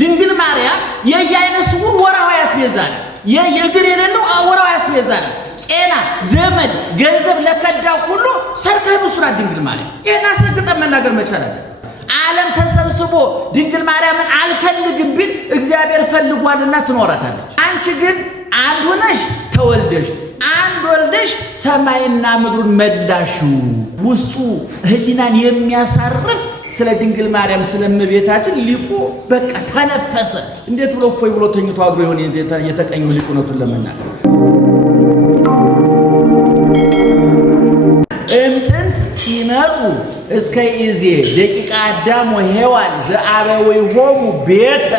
ድንግል ማርያም የያይነ ስውር ወራዊ ያስቤዛል የእግር የሌለው ወራዊ ያስቤዛል ጤና ዘመድ ገንዘብ ለከዳው ሁሉ ሰርካ ምስራ ድንግል ማርያም ይሄን አስረግጠን መናገር መቻል አለ ዓለም ተሰብስቦ ድንግል ማርያምን አልፈልግም ቢል እግዚአብሔር ፈልጓልና ትኖራታለች አንቺ ግን አንድ ሆነሽ ተወልደሽ አንድ ወልደሽ ሰማይና ምድሩን መላሹ ውስጡ ህሊናን የሚያሳርፍ ስለ ድንግል ማርያም ስለምቤታችን ሊቁ በቃ ተነፈሰ እንዴት ብሎ ፎይ ብሎ ተኝቶ አድሮ ይሆን የተቀኘው ሊቁነቱን ለመናገር እምጥንት ይመጡ እስከ ኢዜ ደቂቃ አዳም ወሔዋን ዘአበዊሆሙ ቤተ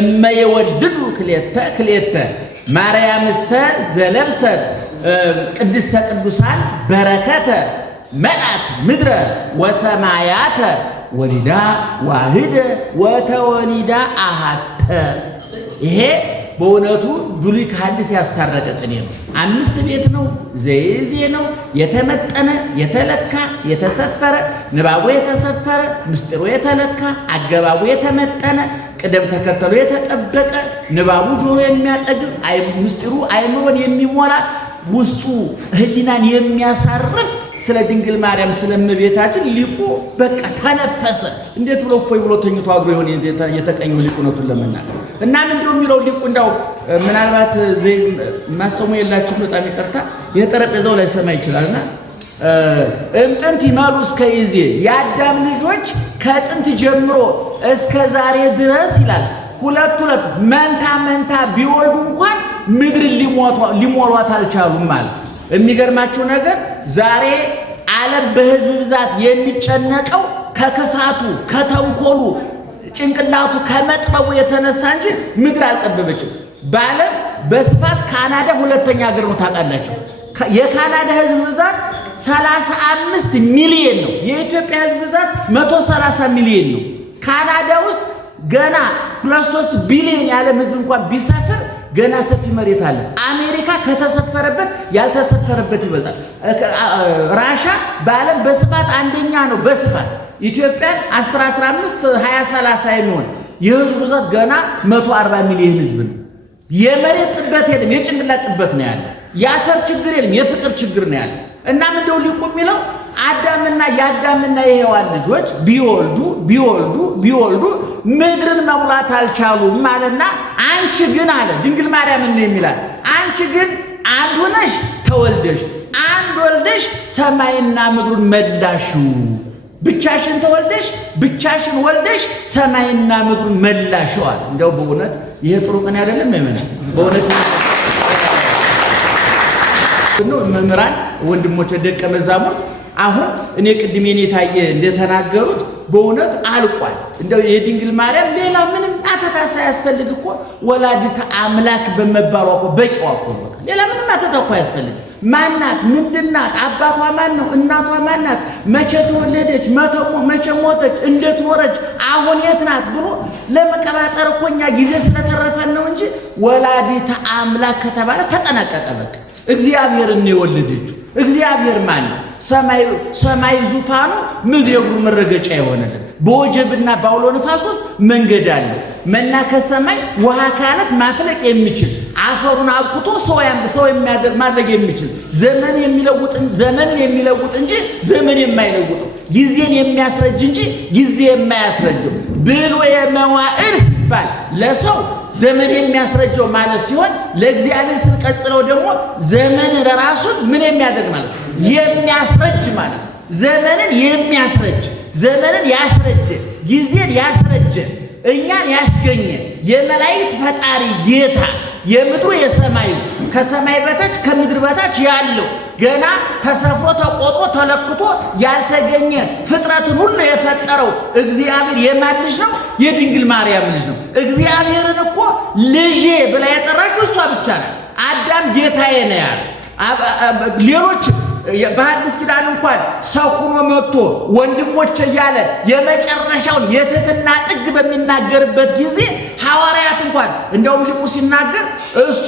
እመየወልዱ ክልኤተ ማርያምሰ ዘለብሰት ቅድስተ ቅዱሳን በረከተ መልአክ ምድረ ወሰማያተ ወሊዳ ዋህደ ወተወሊዳ አሃተ ይሄ በእውነቱ ብሉይ ከሐዲስ ያስታረቀ ቅኔ ነው። 5 ቤት ነው፣ ዘይዜ ነው፣ የተመጠነ የተለካ የተሰፈረ ንባቡ የተሰፈረ ምስጢሩ የተለካ አገባቡ የተመጠነ ቅደም ተከተሉ የተጠበቀ ንባቡ ጆሮ የሚያጠግብ ምስጢሩ አይምሮን የሚሞላ ውስጡ ህሊናን የሚያሳርፍ ስለ ድንግል ማርያም ስለምቤታችን ሊቁ በቃ ተነፈሰ እንዴት ብሎ ፎይ ብሎ ተኝቶ አድሮ ይሆን የተቀኘው ሊቁነቱን ለመናገር እና ምንድነው የሚለው ሊቁ እንዳው ምናልባት ዘይ ማሰሙ የላችሁ በጣም ይቀርታ የጠረጴዛው ላይ ሰማይ ይችላልና እምጥንት ይመሉ እስከ ኢዜ የአዳም ልጆች ከጥንት ጀምሮ እስከ ዛሬ ድረስ ይላል ሁለት መንታ ቢወልዱ እንኳን ምድር ሊሞሏት አልቻሉም ማለት የሚገርማችሁ ነገር ዛሬ ዓለም በህዝብ ብዛት የሚጨነቀው ከክፋቱ ከተንኮሉ ጭንቅላቱ ከመጥበቡ የተነሳ እንጂ ምድር አልጠበበችም በዓለም በስፋት ካናዳ ሁለተኛ ሀገር ነው ታውቃላችሁ የካናዳ ህዝብ ብዛት 35 ሚሊዮን ነው የኢትዮጵያ ህዝብ ብዛት 130 ሚሊዮን ነው ካናዳ ውስጥ ገና 2-3 ቢሊዮን ያለም ህዝብ እንኳን ቢሰፍር ገና ሰፊ መሬት አለ አሜሪካ ከተሰፈረበት ያልተሰፈረበት ይበልጣል ራሻ በዓለም በስፋት አንደኛ ነው በስፋት ኢትዮጵያን 10 15 20 30 የሚሆን የህዝብ ብዛት ገና 140 ሚሊዮን ህዝብ ነው የመሬት ጥበት የለም የጭንቅላት ጥበት ነው ያለ የአፈር ችግር የለም የፍቅር ችግር ነው ያለ እና ምንድነው ሊቁ የሚለው የአዳምና የሔዋን ልጆች ቢወልዱ ምድርን መሙላት አልቻሉም ማለትና አንቺ ግን አለ ድንግል ማርያም ነው የሚላል አንቺ ግን አንድ ሆነሽ ተወልደሽ አንድ ወልደሽ ሰማይና ምድሩን መላሹ ብቻሽን ተወልደሽ ብቻሽን ወልደሽ ሰማይና ምድሩን መላሽዋል እንደው በእውነት ይሄ ጥሩ ቀን አይደለም ማለት በእውነት ነው መምህራን ወንድሞች ደቀ መዛሙርት አሁን እኔ ቅድም የኔ ታየ እንደተናገሩት በእውነት አልቋል እንደው የድንግል ማርያም ሌላ ምንም አተታሳ ያስፈልግ እኮ ወላዲተ አምላክ በመባሏ እኮ በቂዋ እኮ ሌላ ምንም አተታኳ ያስፈልግ ማናት ምንድናት አባቷ ማን ነው እናቷ ማናት መቼ ተወለደች መቼ ሞተች እንዴት ኖረች አሁን የት ናት ብሎ ለመቀባጠር እኮ እኛ ጊዜ ስለተረፈን ነው እንጂ ወላዲተ አምላክ ከተባለ ተጠናቀቀ በቃ እግዚአብሔርን ነው የወለደችው እግዚአብሔር ማን ነው ሰማይ ዙፋኑ ምድር የእግሩ መረገጫ የሆነለት በወጀብና ባውሎ ነፋስ ውስጥ መንገድ አለ መና ከሰማይ ውሃ ካለት ማፍለቅ የሚችል አፈሩን አብኩቶ ሰው የሚያደርግ ማድረግ የሚችል ዘመንን የሚለውጥ እንጂ ዘመን የማይለውጥ ጊዜን የሚያስረጅ እንጂ ጊዜ የማያስረጀው ብሎ የመዋዕል ሲባል ለሰው ዘመን የሚያስረጀው ማለት ሲሆን ለእግዚአብሔር ስንቀጽለው ደግሞ ዘመን ለራሱ ምን የሚያደርግ ማለት የሚያስረጅ ማለት ዘመንን የሚያስረጅ ዘመንን ያስረጀ ጊዜን ያስረጀ እኛን ያስገኘ የመላእክት ፈጣሪ ጌታ የምድሩ የሰማዩ ከሰማይ በታች ከምድር በታች ያለው ገና ተሰፍሮ ተቆጥሮ ተለክቶ ያልተገኘ ፍጥረትን ሁሉ የፈጠረው እግዚአብሔር የማን ልጅ ነው? የድንግል ማርያም ልጅ ነው። እግዚአብሔርን እኮ ልጄ ብላ የጠራችው እሷ ብቻ ናት። አዳም ጌታዬ ነው ያለ። ሌሎች በሐዲስ ኪዳን እንኳን ሰው ሆኖ መጥቶ ወንድሞች እያለ የመጨረሻውን የትህትና ጥግ በሚናገርበት ጊዜ ሐዋርያት እንኳን እንደውም ሊቁ ሲናገር እሱ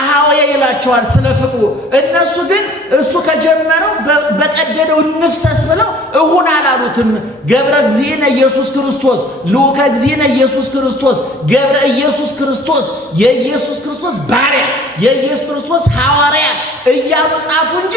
አሃወየ ይላቸዋል ስለ ፍቅሩ። እነሱ ግን እሱ ከጀመረው በቀደደው ንፍሰስ ብለው እሁን አላሉትም። ገብረ እግዚእነ ኢየሱስ ክርስቶስ ልዑከ እግዚእነ ኢየሱስ ክርስቶስ ገብረ ኢየሱስ ክርስቶስ የኢየሱስ ክርስቶስ ባሪያ የኢየሱስ ክርስቶስ ሐዋርያ እያሉ ጻፉ እንጂ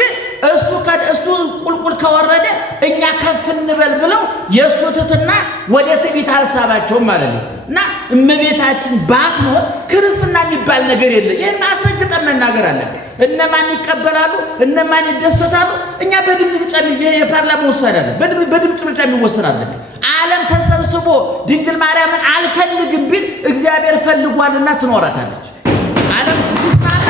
እሱ ቁልቁል ከወረደ እኛ ከፍ እንበል ብለው የእሱ ትሕትና ወደ ትዕቢት አልሳባቸውም ማለት ነው። እና እመቤታችን ባትኖር ክርስትና የሚባል ነገር የለም። ይህን አስረግጠን መናገር አለብን። እነማን ይቀበላሉ? እነማን ይደሰታሉ? እኛ በድምፅ ብቻ የፓርላማ ውሳኔ አለ። በድምፅ ብቻ የሚወሰን አለብን። ዓለም ተሰብስቦ ድንግል ማርያምን አልፈልግም ቢል እግዚአብሔር ፈልጓልና ትኖራታለች። ዓለም ትስማማ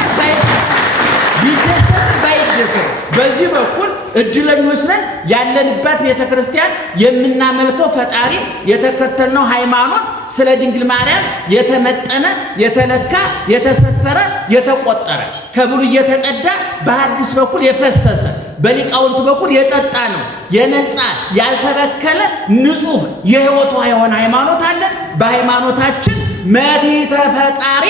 ቢደሰት ባይደሰት በዚህ በኩል እድለኞች ነን። ያለንበት ቤተክርስቲያን የምናመልከው ፈጣሪ የተከተልነው ሃይማኖት ስለ ድንግል ማርያም የተመጠነ የተለካ የተሰፈረ የተቆጠረ ከብሉይ የተቀዳ በሐዲስ በኩል የፈሰሰ በሊቃውንት በኩል የጠጣ ነው። የነጻ ያልተበከለ ንጹህ የሕይወቷ የሆነ ሃይማኖት አለን። በሃይማኖታችን መትሕተ ፈጣሪ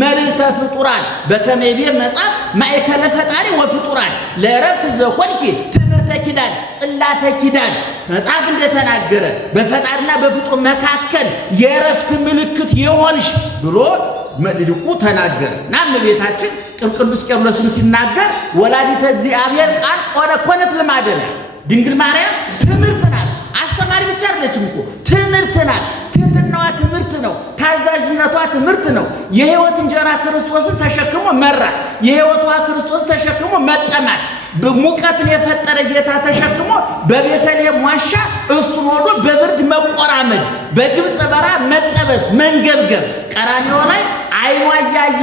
መልዕልተ ፍጡራን በከመ ይቤ መጽሐፍ ማእከለ ፈጣሪ ወፍጡራን ለዕረፍት ዘኮንኪ ትምህርተ ኪዳን ጽላተ ኪዳን መጽሐፍ እንደተናገረ በፈጣሪና በፍጡር መካከል የዕረፍት ምልክት የሆንሽ ብሎ መልኩ ተናገረ። እና እመቤታችን ቅዱስ ቄርሎስም ሲናገር ወላዲተ እግዚአብሔር ቃል ኮነት ልማደነ ድንግል ማርያም ትምህርት ናት። አስተማሪ ብቻ አይደለችም እኮ ትምህርት ናት። ትሕትናዋ ትምህርት ነው። ታዛዥነቷ ትምህርት ነው። የሕይወት እንጀራ ክርስቶስን ተሸክሞ መራ። የሕይወቷ ክርስቶስ ተሸክሞ መጠማት። ሙቀትን የፈጠረ ጌታ ተሸክሞ በቤተልሔም ዋሻ እሱን ወዶ በብርድ መቆራመድ፣ በግብፅ በረሃ መጠበስ፣ መንገብገብ፣ ቀራንዮ ላይ አይኗ እያየ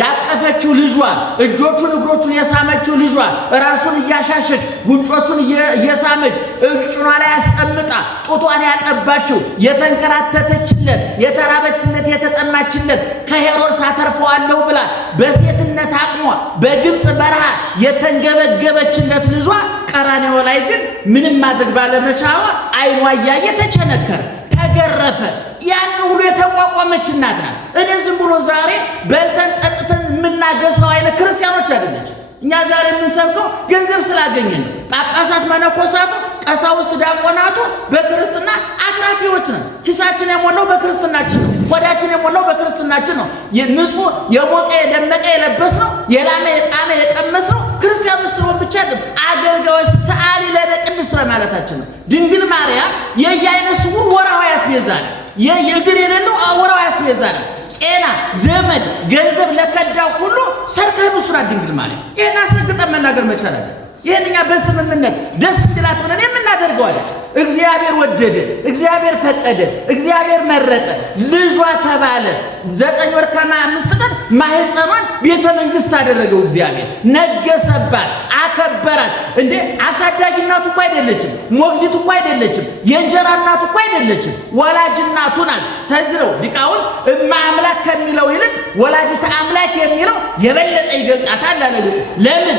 ያቀፈችው ልጇ እጆቹን እግሮቹን የሳመችው ልጇ ራሱን እያሻሸች ጉንጮቹን እየሳመች እጭኗ ላይ አስቀምጣ ጡቷን ያጠባችው የተንከራተተችለት የተራበችለት የተጠማችለት ከሄሮድስ አተርፈዋለሁ ብላ በሴትነት አቅሟ በግብፅ በረሃ የተንገበገበችለት ልጇ ቀራንዮ ላይ ግን ምንም ማድረግ ባለመቻሏ አይኗ እያየ ተቸነከረ፣ ተገረፈ። ያንን ሁሉ የተቋቋመች እናት ናት። እኔ ዝም ብሎ ዛሬ በልተን ጠጥተን የምናገሰው አይነት ክርስቲያኖች አይደለች። እኛ ዛሬ የምንሰብከው ገንዘብ ስላገኘን ጳጳሳት፣ መነኮሳቱ፣ ቀሳውስት፣ ዲያቆናቱ በክርስትና አትራፊዎች ነን። ኪሳችን የሞላው በክርስትናችን ነው። ሆዳችን የሞላው በክርስትናችን ነው። ንጹህ የሞቀ የደመቀ የለበስነው የላመ የጣመ የቀመስነው ክርስቲያኖች ስለሆን ብቻ አይደለም። አገልጋዮች ሰዓሊ ለነ ቅድስት ማለታችን ነው። ድንግል ማርያም የየዓይነ ስውር ወርሃዊ አስቤዛ ነው። የእግር የሌለው ወርሃዊ አስቤዛ ነው። ጤና፣ ዘመድ፣ ገንዘብ ለከዳው ሁሉ ሰርካይ ምስራ ድንግል ማርያም። ይሄን አስረግጠን መናገር መቻል አለ። ይሄንኛ በስምምነት ደስ እንዲላት ብለን የምናደርገው አይደል። እግዚአብሔር ወደደ፣ እግዚአብሔር ፈቀደ፣ እግዚአብሔር መረጠ፣ ልጇ ተባለ። 9 ወር ከ5 ቀን ማህፀኗን ቤተ መንግስት አደረገው። እግዚአብሔር ነገሰባት፣ አከበራት። እንዴ አሳዳጊ እናቱ እኮ አይደለችም፣ ሞግዚት እኮ አይደለችም፣ የእንጀራ እናቱ እኮ አይደለችም፣ ወላጅ እናቱ ናት። ሰዝለው ሊቃውንት እማ አምላክ ከሚለው ይልቅ ወላዲተ አምላክ የሚለው የበለጠ ይገልጣታል አለ። ለምን?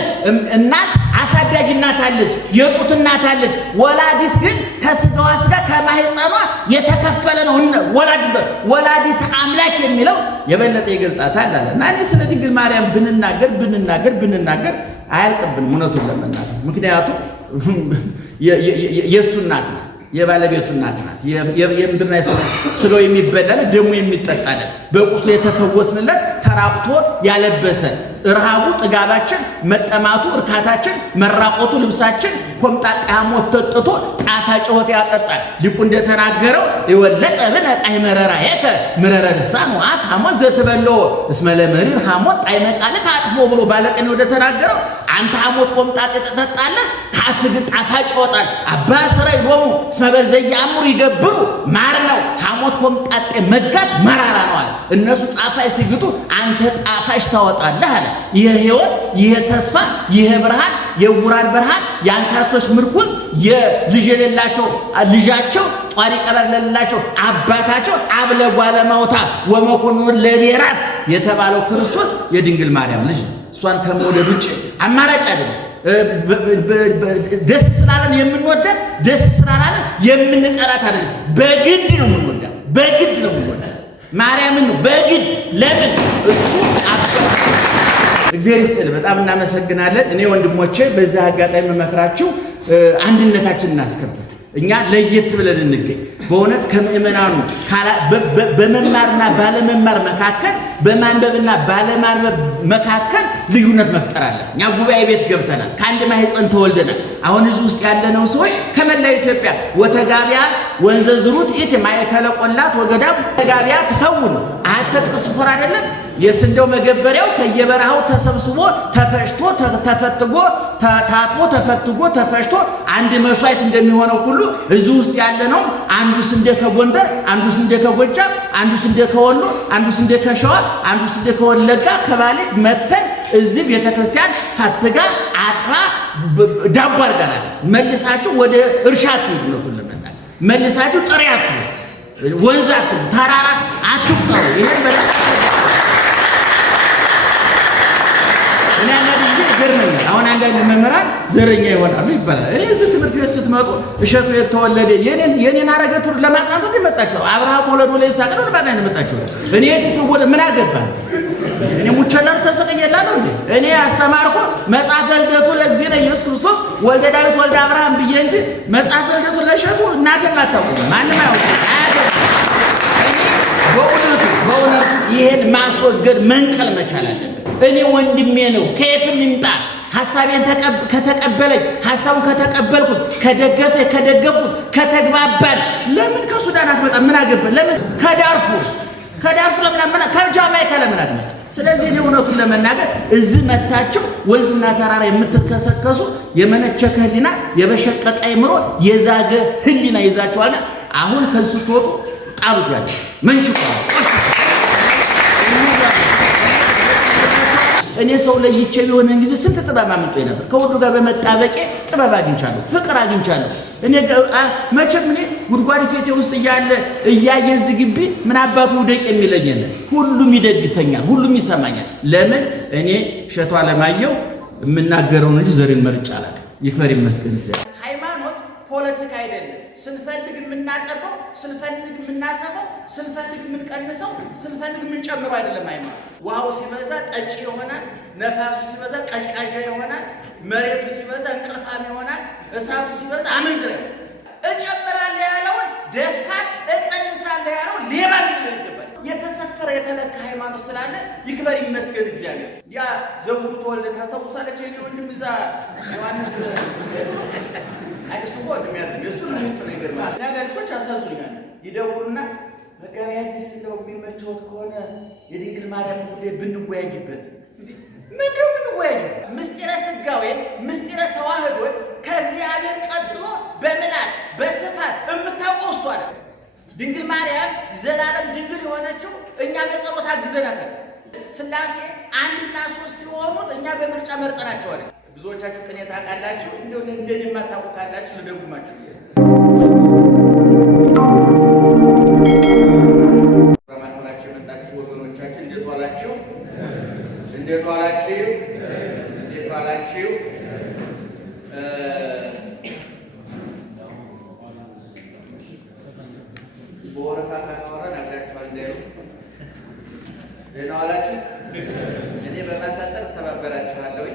እናት አሳዳጊ እናት አለች፣ የጡት እናት አለች። ወላዲት ግን ከስጋዋ ስጋ ከማህፀኗ የተከፈለ ነው። ወላዲተ አምላክ የሚለው የበለጠ ይገልጣታል አለ። እና እኔ ስለ ድንግል ማርያም ብንናገር አያልቅብን እውነቱን ለመናገር። ምክንያቱም የእሱ እናት ናት፣ የባለቤቱ እናት ናት። የምድርና ስጋው የሚበላል ደሙ የሚጠጣለን በቁስሉ የተፈወስንለት ተራቁቶ ያለበሰን ረሃቡ ጥጋባችን፣ መጠማቱ እርካታችን፣ መራቆቱ ልብሳችን፣ ኮምጣጤ ሐሞት ጠጥቶ ጣፋጭ ሕይወት ያጠጣል። ሊቁ እንደተናገረው ይወለቀ ብነ ጣዕመ መረራየከ ምረረ ልሳን ወአፍ ሐሞት ዘትበልዖ እስመ ለመሪር ሐሞት ጣዕመ ቃልከ አጥፎ ብሎ ባለቅኔ እንደተናገረው አንተ ሐሞት ኮምጣጤ ትጠጣለህ፣ ከአፍ ግን ጣፋጭ ይወጣል። አባ ሥራይ ሎሙ እስመ በዘየአምሩ ይገብሩ። ማር ነው ሐሞት ኮምጣጤ መጋት መራራ ነው አለ። እነሱ ጣፋጭ ሲግጡ አንተ ጣፋጭ ታወጣለህ አለ። ይህ ሕይወት፣ ይህ ተስፋ፣ ይህ ብርሃን፣ የዕውራን ብርሃን፣ የአንካሶች ምርኩዝ፣ የልጅ የሌላቸው ልጃቸው፣ ጧሪ ቀበር ለሌላቸው አባታቸው፣ አብለጓ ለማውታ ወመኮንን ለብሔራት የተባለው ክርስቶስ የድንግል ማርያም ልጅ። እሷን ከመውደድ ውጭ አማራጭ አይደለም። ደስ ስላለን የምንወዳት፣ ደስ ስላለን የምንጠላት አይደለም። በግድ ነው የምንወዳት፣ በግድ ነው የምንወዳት። ማርያምን ነው በግድ ለምን እሱ እግዚአብሔር ይስጥል። በጣም እናመሰግናለን። እኔ ወንድሞቼ በዚህ አጋጣሚ መመክራችሁ አንድነታችን እናስከብር። እኛ ለየት ብለን እንገኝ። በእውነት ከምእመናኑ በመማርና ባለመማር መካከል በማንበብና ባለማንበብ መካከል ልዩነት መፍጠር አለ። እኛ ጉባኤ ቤት ገብተናል። ከአንድ ማህፀን ተወልደናል። አሁን እዚህ ውስጥ ያለነው ሰዎች ከመላው ኢትዮጵያ ወተጋቢያ ወንዘ ዝሩት ኢት ማእከለ ቆላት ወገዳም ተጋቢያ ትከውን አተጥቅስ ፎር አይደለም። የስንዴው መገበሪያው ከየበረሃው ተሰብስቦ ተፈጭቶ ተፈትጎ ታጥቦ ተፈትጎ ተፈጭቶ አንድ መስዋዕት እንደሚሆነው ሁሉ እዚህ ውስጥ ያለነው አንዱ ስንዴ ከጎንደር፣ አንዱ ስንዴ ከጎጃም፣ አንዱ ስንዴ ከወሎ፣ አንዱ ስንዴ ከሸዋ፣ አንዱ ስንዴ ከወለጋ ከባሌ መተን እዚህ ቤተክርስቲያን ፈትጋ አጥራ ዳቦ አድርጋናል። መልሳችሁ ወደ እርሻ አትሄዱ ነው ለምናል። መልሳችሁ ጥሬ አትሄዱ፣ ወንዝ አትሄዱ፣ ተራራ አትቁጠሩ። ይሄን በጣም ገርመኛል። አሁን አንዳንድ መምህራን ዘረኛ ይሆናሉ ይባላል። እኔ እዚህ ትምህርት ቤት ስትመጡ እሸቱ የተወለደ የኔን አረገ ትውልድ ለማጥናት እንደ መጣችሁ አብርሃም ወለዱ ለይስሐቅ ነው ለማጥናት መጣችሁ። እኔ የትስ ወደ ምን አገባኝ? እኔ ሙቸላር ተሰቀየላለሁ እንዴ? እኔ አስተማርኩ መጽሐፈ ልደቱ ለእግዚእነ ኢየሱስ ክርስቶስ ወልደ ዳዊት ወልደ አብርሃም ብዬ እንጂ መጽሐፈ ልደቱ ለእሸቱ እናንተም አታውቁም፣ ማንም አያውቅም። በእውነቱ ይሄን ማስወገድ መንቀል መቻል አለብን። እኔ ወንድሜ ነው ከየትም ይምጣ ሐሳቤን ከተቀበለኝ ሐሳቡን ከተቀበልኩት ከደገፍኩት ከተግባባን ለምን ከሱዳን አትመጣ? ምን አገባን? ለምን ከዳርፉር ለምን ከጃማይካ ለምን አትመጣ? ስለዚህ እኔ እውነቱን ለመናገር እዚህ መታችሁ ወንዝና ተራራ የምትከሰከሱ የመነቸከ ህሊና የበሸቀጠ አይምሮ የዛገ ህሊና ይዛችኋልና አሁን ከሱ ትወጡ ጣሉት ያለ መንችቆ እኔ ሰው ለይቼ የሆነ ጊዜ ስንት ጥበብ አምልጦ ነበር። ከሁሉ ጋር በመጣበቄ ጥበብ አግኝቻለሁ፣ ፍቅር አግኝቻለሁ። እኔ መቼም እኔ ጉድጓድ ፌቴ ውስጥ እያየ እዚህ ግቢ ምን አባቱ ውደቅ የሚለኝ የለም። ሁሉም ይደግፈኛል፣ ሁሉም ይሰማኛል። ለምን እኔ እሸቱ አለማየሁ የምናገረውን እንጂ ዘሬን መርጬ አላውቅም። ይክበር ይመስገን። ሃይማኖት ፖለቲካ አይደለም። ስንፈልግ የምናቀርበው፣ ስንፈልግ የምናሰፋው፣ ስንፈልግ የምንቀንሰው፣ ስንፈልግ የምንጨምረው አይደለም። ሃይማኖት ውሃው ሲበዛ ጠጪ ይሆናል፣ ነፋሱ ሲበዛ ቀዥቃዣ ይሆናል፣ መሬቱ ሲበዛ እንቅልፋም ይሆናል፣ እሳቱ ሲበዛ አመንዝራ ይሆናል። እጨምራለሁ ያለውን ደፋር፣ እቀንሳለሁ ያለውን ሌባ ሊሆን ይገባል። የተሰፈረ የተለካ ሃይማኖት ስላለ ይክበር ይመስገን እግዚአብሔር። ያ ዘውዱ ተወልደ ታስታውሳለች። የኔ ወንድም እዛ ዮሐንስ አይሱ ወድ የሚያደርግ እሱ ነው ነገር ማለት ነው። ሰዎች አሳዙኛል። ይደውሉና መጋቢ አዲስ እንደው የሚመቸውት ከሆነ የድንግል ማርያም ጉዳይ ብንወያይበት። ምንድነው ብንወያይ? ምስጢረ ሥጋዌ ምስጢረ ተዋህዶ ከእግዚአብሔር ቀጥሎ በምላት በስፋት የምታውቀው እሷ ናት። ድንግል ማርያም ዘላለም ድንግል የሆነችው እኛ በጸሎት አግዘናታል። ሥላሴ አንድና ሶስት የሆኑት እኛ በምርጫ መርጠናቸዋል። ብዙዎቻችሁ ቅኔ ታውቃላችሁ፣ እንደው እንደኔ የማታውቁ ካላችሁ ልደጉማችሁ። በማክበራችሁ የመጣችሁ ወገኖቻችን እንዴት ዋላችሁ? እንዴት ዋላችሁ? እንዴት ዋላችሁ? በወረፋ ካወራ ነግራችኋል። ደህና ዋላችሁ? እኔ በማሳጠር ተባበራችኋለሁ።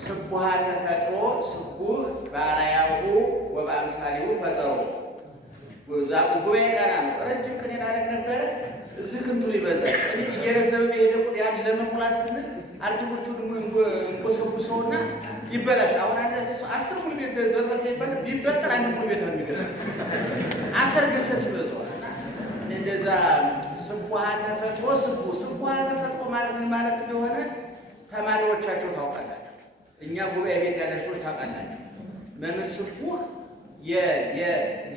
ስቡሐ ተፈጥሮ ስቡሕ በአርአያሁ ወበአምሳሊሁ ፈጠሮ ዛቁ ጉባኤ ቃና ነው። ረጅም ቅኔ ላደርግ ነበረ። እዚህ ክንቱ ይበዛል። ቅኔ እየረዘበ በሄደ ቁጥር ያን ለመሙላት ስንል አርቲኩልቱ እንቆሰቁሰውና ይበላሽ። አሁን አንድ 10 ሙሉ ቤት ዘርበት ይባላል ቢበጠር አንድ ሙሉ ቤት ነው የሚገርም አሰር ገሰስ ይበዛዋል። እና እንደዛ ስቡሐ ተፈጥሮ ስቡሐ ተፈጥሮ ማለት ምን ማለት እንደሆነ ተማሪዎቻቸው ታውቃላችሁ። እኛ ጉባኤ ቤት ያለ ሰዎች ታውቃላችሁ። መምህር ስቡሕ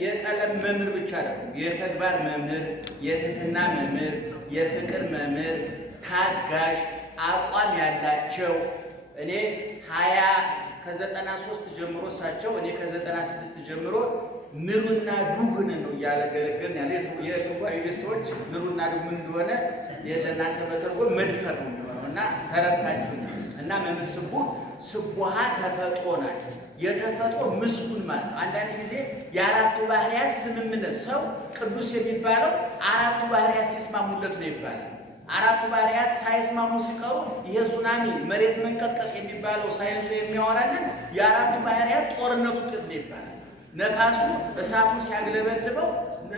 የቀለም መምህር ብቻ አይደለም፣ የተግባር መምህር፣ የትህትና መምህር፣ የፍቅር መምህር፣ ታጋሽ አቋም ያላቸው እኔ 93 ጀምሮ እሳቸው እኔ ከ96 ጀምሮ ምሩና ዱግን ነው እያገለገልን ያለ የትጓዩ ቤት ሰዎች ምሩና ዱግን እንደሆነ ለእናንተ በተርጎም መድፈር ነው የሚሆነው እና እና ተረታችሁኛል። እና መምህር ስቡህ ስቡሃ ተፈጥሮ ናቸው። የተፈጥሮ ምስጉን ማለት ነው። አንዳንድ ጊዜ የአራቱ ባህሪያት ስምምነት ሰው ቅዱስ የሚባለው አራቱ ባህሪያት ሲስማሙለት ነው ይባላል። አራቱ ባህሪያት ሳይስማሙ ሲቀሩ ይሄ ሱናሚ መሬት መንቀጥቀጥ የሚባለው ሳይንሱ የሚያወራልን የአራቱ ባህሪያት ጦርነት ውጤት ነው ይባላል። ነፋሱ እሳቱን ሲያግለበልበው፣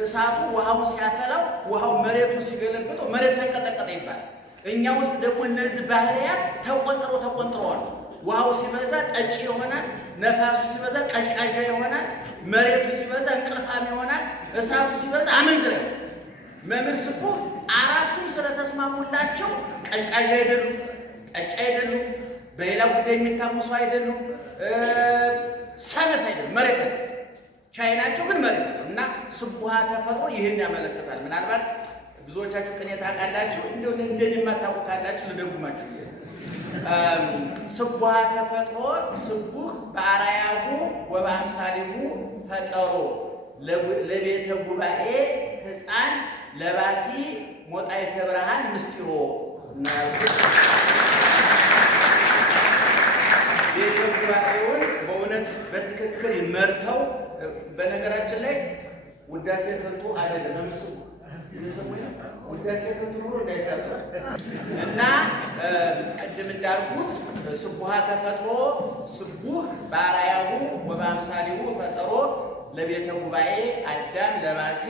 እሳቱ ውሃውን ሲያፈላው፣ ውሃው መሬቱን ሲገለብጠው መሬት ተንቀጠቀጠ ይባላል። እኛ ውስጥ ደግሞ እነዚህ ባህሪያት ተቆንጥረዋል። ውሃው ሲበዛ ጠጪ ይሆናል፣ ነፋሱ ሲበዛ ቀዥቃዣ ይሆናል፣ መሬቱ ሲበዛ እንቅልፋም ይሆናል፣ እሳቱ ሲበዛ አመንዝራ። መምህር ስቡህ አራቱም ስለተስማሙላቸው ቀዥቃዣ አይደሉም፣ ጠጪ አይደሉም፣ በሌላ ጉዳይ የሚታሙሱ አይደሉም፣ ሰነፍ አይደሉም፣ መሬት አይደሉም። ቻይናቸው ግን መሬት ነው እና ስቡሃ ተፈጥሮ ይህን ያመለክታል። ምናልባት ብዙዎቻችሁ ቅኔ ታውቃላችሁ፣ እንደው እንደኔ የማታውቁ ካላችሁ ልደጉማችሁ። ስቡሃ ተፈጥሮ ስቡህ በአርአያሁ ወበአምሳሊሁ ፈጠሮ ለቤተ ጉባኤ ሕፃን ለባሲ ሞጣይተ ብርሃን ምስጢሮ ነው። ቤተ ጉባኤውን በእውነት በትክክል መርተው። በነገራችን ላይ ውዳሴ ከንቱ አይደለም። ውዳሴ ከንቱ ኑሮ እንዳይሰጥ እና ቅድም እንዳልኩት ስቡሃ ተፈጥሮ ስቡህ በአርአያሁ ወበአምሳሊሁ ፈጠሮ ለቤተ ጉባኤ አዳም ለባሲ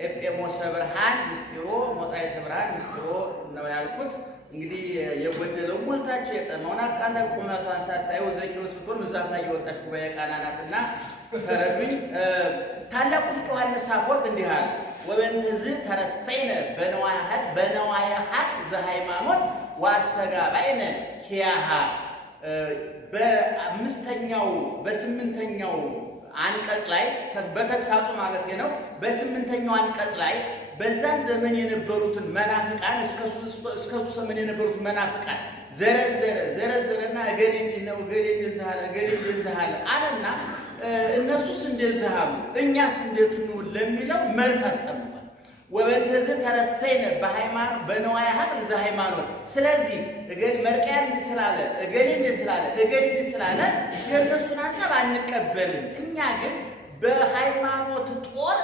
ኤጲሞሰ ብርሃን ምስጢሮ ሞጣይተ ብርሃን ምስጢሮ ነው ያልኩት። እንግዲህ የጎደለው ሞልታችሁ የጠማውን አቃንታ ቁመቷን ሳታዩ ዘኪዎስ ብትሆን ምዛፍ ላይ የወጣች ጉባኤ ቃና ናትና ፈረዱኝ። ታላቁ ሊቅ ዮሐንስ አፈወርቅ እንዲህ አለ። ወበእንተዝ ተረሰይነ በነዋየ ሀቅ ዘሃይማኖት ወአስተጋባይነ ኪያሃ። በስምንተኛው አንቀጽ ላይ በተግሳጹ ማለት ነው። በስምንተኛው አንቀጽ ላይ በዛን ዘመን የነበሩትን መናፍቃን እስከ ሱ ዘመን የነበሩትን መናፍቃን ዘረዘረና እገሌ እንዲህ ነው፣ እገሌ እንደዚህ አለ፣ እገሌ እንደዚህ አለ አለና እነሱስ እንደዚህ አሉ እኛስ እንዴት እንውል ለሚለው መልስ አስቀምጧል። ወበእንተዝ ተረሰይነ በነዋየ ሀቅ ዘሃይማኖት። ስለዚህ እገሌ መርቅያን እንዲህ ስላለ፣ እገሌ እንዲህ ስላለ፣ እገሌ እንዲህ ስላለ የእነሱን ሀሳብ አንቀበልም። እኛ ግን በሃይማኖት ጦር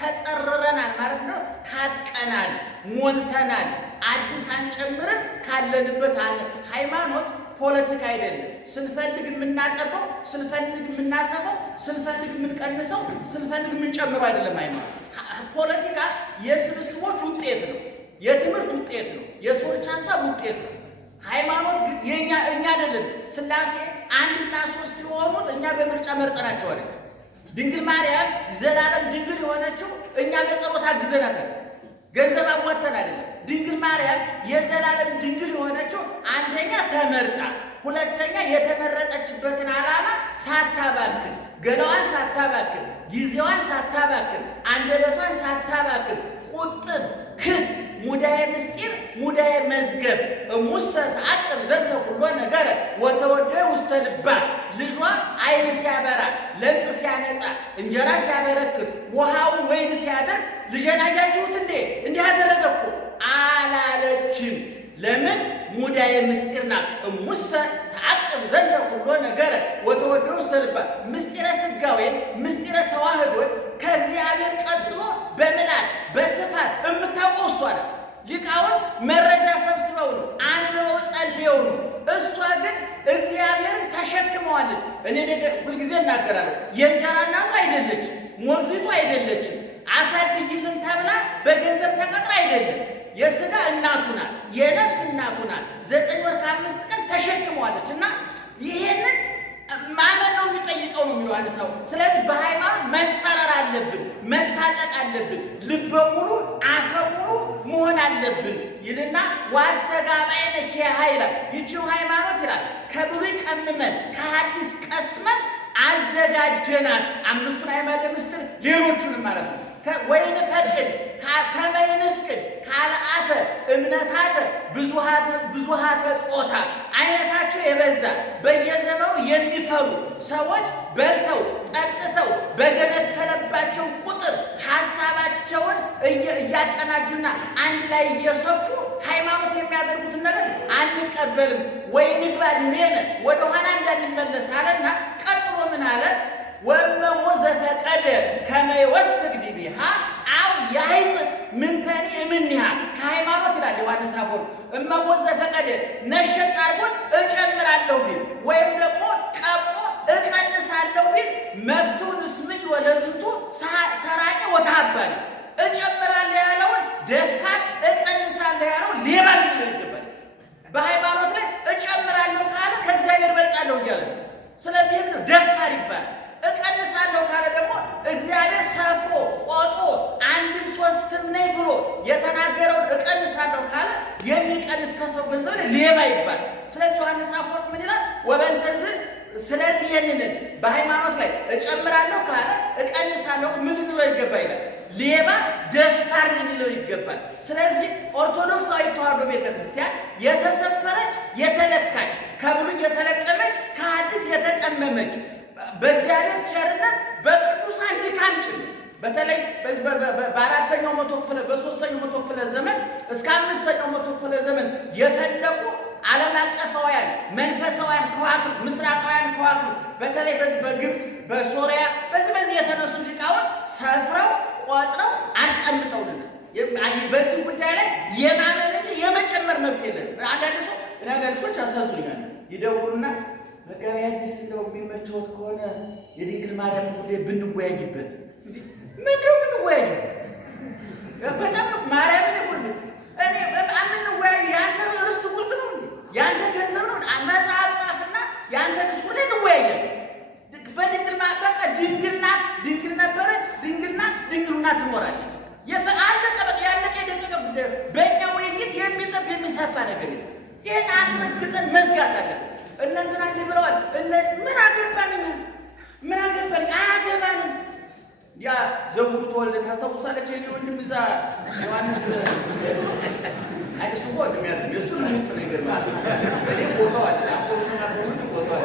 ተጸርረናል ማለት ነው። ታጥቀናል፣ ሞልተናል። አዲስ አንጨምርም። ካለንበት ሃይማኖት ፖለቲካ አይደለም። ስንፈልግ የምናጠበው፣ ስንፈልግ የምናሰፈው፣ ስንፈልግ የምንቀንሰው፣ ስንፈልግ የምንጨምረው አይደለም። ሃይማኖት ፖለቲካ የስብስቦች ውጤት ነው፣ የትምህርት ውጤት ነው፣ የሰዎች ሀሳብ ውጤት ነው። ሃይማኖት ግን እኛ አይደለም። ሥላሴ አንድና ሶስት የሆኑት እኛ በምርጫ መርጠናቸው አይደለም። ድንግል ማርያም ዘላለም ድንግል የሆነችው እኛ በጸሎት አግዘናታል፣ ገንዘብ አዋጥተን አይደለም። ድንግል ማርያም የዘላለም ድንግል የሆነችው አንደኛ ተመርጣ፣ ሁለተኛ የተመረጠችበትን ዓላማ ሳታባክን፣ ገላዋን ሳታባክን፣ ጊዜዋን ሳታባክን፣ አንደበቷን ሳታባክን ቁጥብ ክድ ሙዳየ ምስጢር ሙዳየ መዝገብ እሙሰ ተአቅብ ዘንተ ሁሉ ነገር ወተወደየ ውስተ ልባ። ልጇ ዓይን ሲያበራ፣ ለምጽ ሲያነጻ፣ እንጀራ ሲያበረክት፣ ውሃውን ወይን ሲያደርግ ልጄን አያችሁት እንዴ እንዲህ አደረገ እኮ አላለችም። ለምን? ሙዳየ ምስጢር ናት። እሙሰ ተአቅብ ዘንተ ሁሉ ነገር ወተወደየ ውስተ ልባ። ምስጢረ ሥጋዌ ምስጢረ ተዋህዶ ከእግዚአብሔር ቀጥሎ በምላት በስፋት የምታውቀው እሷ ናት። ሊቃውንት መረጃ ሰብስበው ነው፣ አንብበው ጸልየው ነው። እሷ ግን እግዚአብሔርን ተሸክመዋለች። እኔ ሁልጊዜ እናገራለሁ፣ የእንጀራ እናቱ አይደለችም፣ ሞግዚቱ አይደለችም፣ አሳድጊልን ተብላ በገንዘብ ተቀጥራ አይደለም። የሥጋ እናቱ ናት፣ የነፍስ እናቱ ናት። 9 ወር ከ5 ቀን ተሸክመዋለች እና ይሄንን ማመን ነው የሚጠይቀው ነው የሚለው አንድ ሰው። ስለዚህ በሃይማኖት መጸረር አለብን፣ መታጠቅ አለብን፣ ልበ ሙሉ አፈ ሙሉ መሆን አለብን ይልና ወአስተጋባይነ ኪያሃ ይላል። ይቺው ሃይማኖት ይላል ከብሉይ ቀምመን ከሐዲስ ቀስመን አዘጋጀናት። አምስቱን አዕማደ ምስጢር ሌሎቹንም ማለት ነው። ወይን ፈቅድ ከመይንፍቅድ ካልአተ እምነታተ ብዙሃተ ጾታ አይነታቸው የበዛ በየዘመኑ የሚፈሩ ሰዎች በልተው ጠጥተው በገነፈለባቸው ቁጥር ሀሳባቸውን እያቀናጁና አንድ ላይ እየሰፉ በሃይማኖት የሚያደርጉትን ነገር አንቀበልም ወይ ንግባ ድሬነ ወደ ኋላ እንዳንመለስ አለና ቀጥሎ ምን አለ? ወመሞ ዘፈቀደ ከመ ይወስድ ዲቢሃ አው ያይጽት ምንተኒ እምኒሃ ከሃይማኖት ይላል ዮሐንስ አፈወርቅ። እመሞ ዘፈቀደ ነሸጥ አድርጎት እጨምራለሁ ቢል ወይም ደግሞ ቀብጦ እቀንሳለሁ ቢል መፍቱን እስምኝ ወለዝቱ ሰራቄ ወታባል እጨምራለሁ ያለውን ደፋር እቀንሳለሁ ያለውን ሌባ ሊለው ይገባል። በሃይማኖት ላይ እጨምራለሁ ካለ ከእግዚአብሔር በልጣለሁ እያለ ነው። ስለዚህ ነው ደፋር ይባላል። እቀንሳለሁ ካለ ደግሞ እግዚአብሔር ሰፍሮ ቆጦ አንድም ሶስትም ነኝ ብሎ የተናገረውን እቀንሳለሁ ካለ የሚቀንስ ከሰው ገንዘብ ላይ ሌባ ይባላል። ስለዚህ ዮሐንስ አፈወርቅ ምን ይላል? ወበንተዝ ስለዚህ ይህንን በሃይማኖት ላይ እጨምራለሁ ካለ እቀንሳለሁ ምን ልንለው ይገባ ይላል? ሌባ ደፋር ልንለው ይገባል። ስለዚህ ኦርቶዶክሳዊ ተዋሕዶ ቤተክርስቲያን የተሰፈረች የተለካች ከብሉይ የተለቀመች ከሐዲስ የተቀመመች በእግዚአብሔር ቸርነት በቅዱሳን ድካም ጭምር በተለይ በአራተኛው መቶ ክፍለ በሶስተኛው መቶ ክፍለ ዘመን እስከ አምስተኛው መቶ ክፍለ ዘመን የፈለቁ ዓለም አቀፋውያን መንፈሳውያን ከዋክብት ምስራቃውያን ከዋክብት በተለይ በግብፅ በሶሪያ በዚህ የተነሱ ሊቃውንት ሰፍረው ቆጥረው አስቀምጠውልናል። በዚህ ጉዳይ ላይ የማመን እንጂ የመጨመር መብት የለም። አንዳንድ ሰዎች አሳዝኑኛል። ይደውሉና መጋቢ ሐዲስ እንደው የሚመቸውት ከሆነ የድንግል ማርያም ጉዳይ ብንወያይበት። ምንድነው ብንወያይ? በጣም ማርያምን ሁሉ እኔ በጣም እንወያይ። ያንተ ርስት ቁልት ነው፣ ያንተ ገንዘብ ነው። መጽሐፍ ጻፍና ያንተ ርስት ላይ እንወያያለን። በድንግል በቃ ድንግል ናት፣ ድንግል ነበረች፣ ድንግል ናት፣ ድንግል ናት ትኖራለች። ያለቀ የደቀቀ ጉዳይ በእኛ ውይይት የሚጠብ የሚሰፋ ነገር የለም። ይህን አስረግጠን መዝጋት አለብን። እነንትና እንዲህ ብለዋል። ምን አገባን? ምን አገባን? አያገባንም። ያ ዘውዱ ተወልደ ታስታውሳለች። የኔ ወንድም እዛ ዮሐንስ አይሱ ወንድም ያለው የሱ ልሙጥ ነው ይገርማል። እኔ ቦታው አለ ቦታው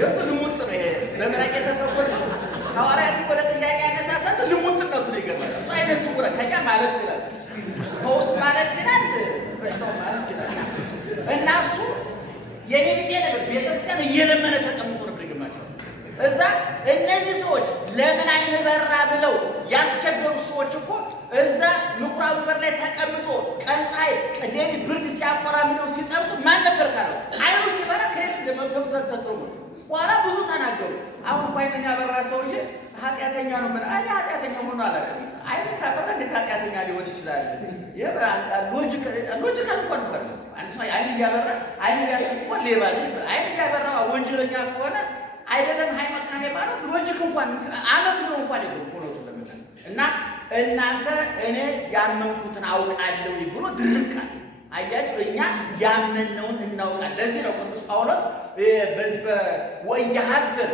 የሱ ልሙጥ ነው። ይሄ በመላእክት የተፈወሰው ሐዋርያት ወደ ጥያቄ ያነሳሳቸው ልሙጥ ነው ትል ይገርማል። እሱ አይነት ስውራ ከኛ ማለት ይላል፣ ፈውስ ማለት ይላል፣ በሽታው ማለት ይላል። እና እሱ የኔ ቢጤ ነበር። ቤተክርስቲያን እየለመነ ተቀምጦ ነበር ይገርማቸው። እዛ እነዚህ ሰዎች ለምን አይነ በራ ብለው ያስቸገሩ ሰዎች እኮ እዛ ምኩራብ በር ላይ ተቀምጦ ቀን ፀሐይ ቀደም ብርድ ሲያቆራምደው ሲጠርሱ ማን ነበር ካለው አይኑ ሲበራ ከየት እንደመጥተው ተተተሩ። በኋላ ብዙ ተናገሩ። አሁን አይነኛ ያበራ ሰውዬ ኃጢአተኛ ነው። ምን አይ ኃጢአተኛ ሆኖ አላውቅም። አይነ ካበራ እንዴት ኃጢአተኛ ሊሆን ይችላል? ሎጂካል እንኳን ነው። አንድ ሰው አይነ ያበራ አይነ ያስቆ ሌባ ነው። አይነ ያበራ ወንጀለኛ ከሆነ አይደለም ሃይማኖት ሎጂክ እንኳን አመት ነው እንኳን አይደለም ሆኖት ለምን እና እናንተ እኔ ያመንኩትን አውቃለሁ ብሎ ድርቃል። አያችሁ እኛ ያመነውን እናውቃለን። ለዚህ ነው ቅዱስ ጳውሎስ በዚህ ወያሐፍር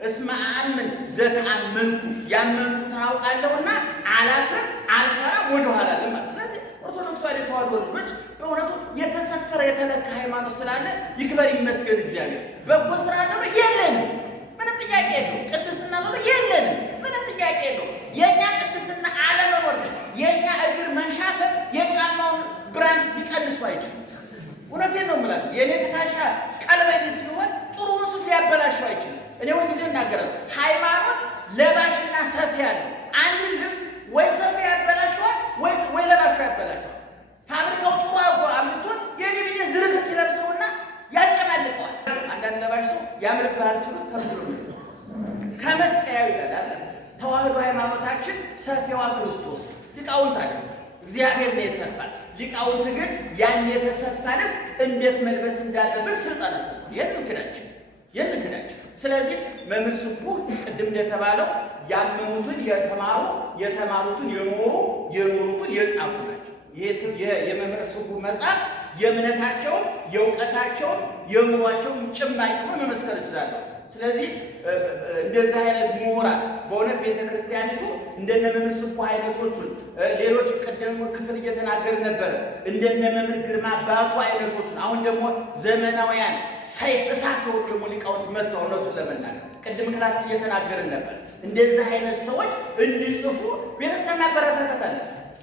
እስመ አምን ዘተአመንኩ ያመንኩትን አውቃለሁና አላፍርም አልፈራም ወደ ኋላ ለማለት። ስለዚህ ኦርቶዶክሳዊ ተዋሕዶ ልጆች በእውነቱ የተሰፈረ የተለካ ሃይማኖት ስላለ ይክበር ይመስገን እግዚአብሔር። በጎ ስራ ደግሞ የለንም፣ ምንም ጥያቄ የለው። ቅድስና ደግሞ የለንም፣ ምንም ጥያቄ የለው። የእኛ ቅድስና አለመኖር ግን የእኛ እግር መንሻፈፍ የጫማውን ብራንድ ሊቀንሱ አይችልም። እውነቴን ነው የምላችሁ። የእኔ ትከሻ ቀለበኝ ሲሆን ጥሩውን ሱፍ ሊያበላሸው አይችልም። እኔ ሁል ጊዜ እናገራለሁ፣ ሃይማኖት ለባሽና ሰፊ ያለ አንድን ልብስ ወይ ሰፊ ያበላሸዋል ወይ ለባሹ ያበላሸዋል። ፋብሪካው ጥሩ አርጎ አምጥቶት የኔ ቢጤ ዝርክት ይለብሰውና ያጨማልቀዋል። አንዳንድ ለባሽ ሰው ያምርብሃል ሲሉት ከብሎ ከመስቀያው ይላል አይደል? ተዋሕዶ ሃይማኖታችን ሰፊዋ ክርስቶስ ሊቃውንት አለ እግዚአብሔር ነው የሰፋል። ሊቃውንት ግን ያን የተሰፋ ልብስ እንዴት መልበስ እንዳለበት ስልጠና ሰጥቷል። የንግዳችን ስለዚህ መምህር ስቡህ ቅድም እንደተባለው ያመኑትን የተማሩ የተማሩትን የኖሩትን የጻፉ ናቸው። ይሄ የመምህር ስቡህ መጽሐፍ የእምነታቸውን የእውቀታቸውን የኑሯቸውን ጭማቂ ሆኖ መመስከር እችላለሁ። ስለዚህ እንደዚህ አይነት ምሁራን በእውነት ቤተክርስቲያኒቱ እንደነ መምህር ስቡህ አይነቶቹን ሌሎች ቀደም ክፍል እየተናገርን ነበር። እንደነ መምህር ግርማ ባቱ አይነቶቹን አሁን ደግሞ ዘመናውያን ሰይፍ እሳት ነው ደግሞ ሊቃውንት መጥተው እውነቱን ለመናገር ቅድም ክላስ እየተናገርን ነበር። እንደዚህ አይነት ሰዎች እንዲጽፉ ቤተክርስቲያን ማበረታታት አለ።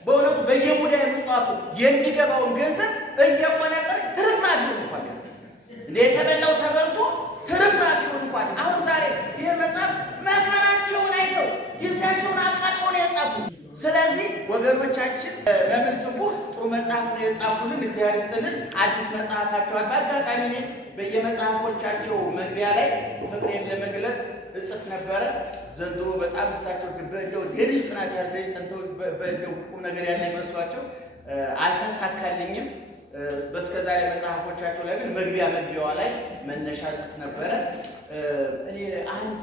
በእውነቱ በየሙዳየ ምጽዋቱ የሚገባውን ገንዘብ እየቆነጠረ ትርፍራፊውን እንኳን ያሳያል። እንደ የተበላው ተበልቶ ትርፍራፊውን እንኳን አሁን ዛሬ ይህ መጽሐፍ መከራቸውን አይተው ጊዜያቸውን አቃጥለው ነው የጻፉት። ስለዚህ ወገኖቻችን መምህር ስቡህ ጥሩ መጽሐፍ ነው የጻፉልን፣ እግዚአብሔር ይስጥልን። አዲስ መጽሐፋቸዋል። በአጋጣሚ እኔ በየመጽሐፎቻቸው መግቢያ ላይ ፍቅሬን ለመግለጥ እጽፍ ነበረ። ዘንድሮ በጣም እሳቸው በእንደው የልጅ ጥናት ያለች ጠንተው በእንደው ቁም ነገር ያለ ይመስሏቸው አልተሳካልኝም። በስከዛሬ መጽሐፎቻቸው ላይ ግን መግቢያዋ ላይ መነሻ እጽፍ ነበረ። እኔ አንድ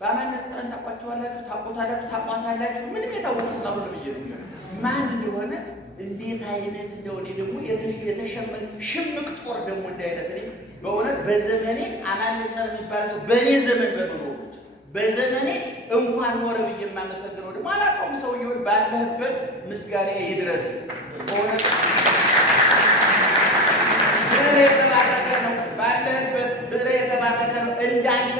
በአማነት ጠረን ታቋቸዋላችሁ፣ ታቆታላችሁ፣ ታቋታላችሁ ምንም የታወቀ ስላልሆነ ብዬ ነው ማን እንደሆነ እንዴት አይነት እንደሆነ ደግሞ የተሸመነ ሽምቅ ጦር ደግሞ እንዳይነት እኔ በእውነት በዘመኔ አማነት ጠረን የሚባል ሰው በእኔ ዘመን በኖሮች በዘመኔ እንኳን ኖረ ብዬ የማመሰግነው ደግሞ አላውቀውም። ሰውየውን ባለህበት ምስጋና ይድረስ። በእውነት ብዕር የተባረከ ነው። ባለህበት ብዕር የተባረከ ነው። እንዳንተ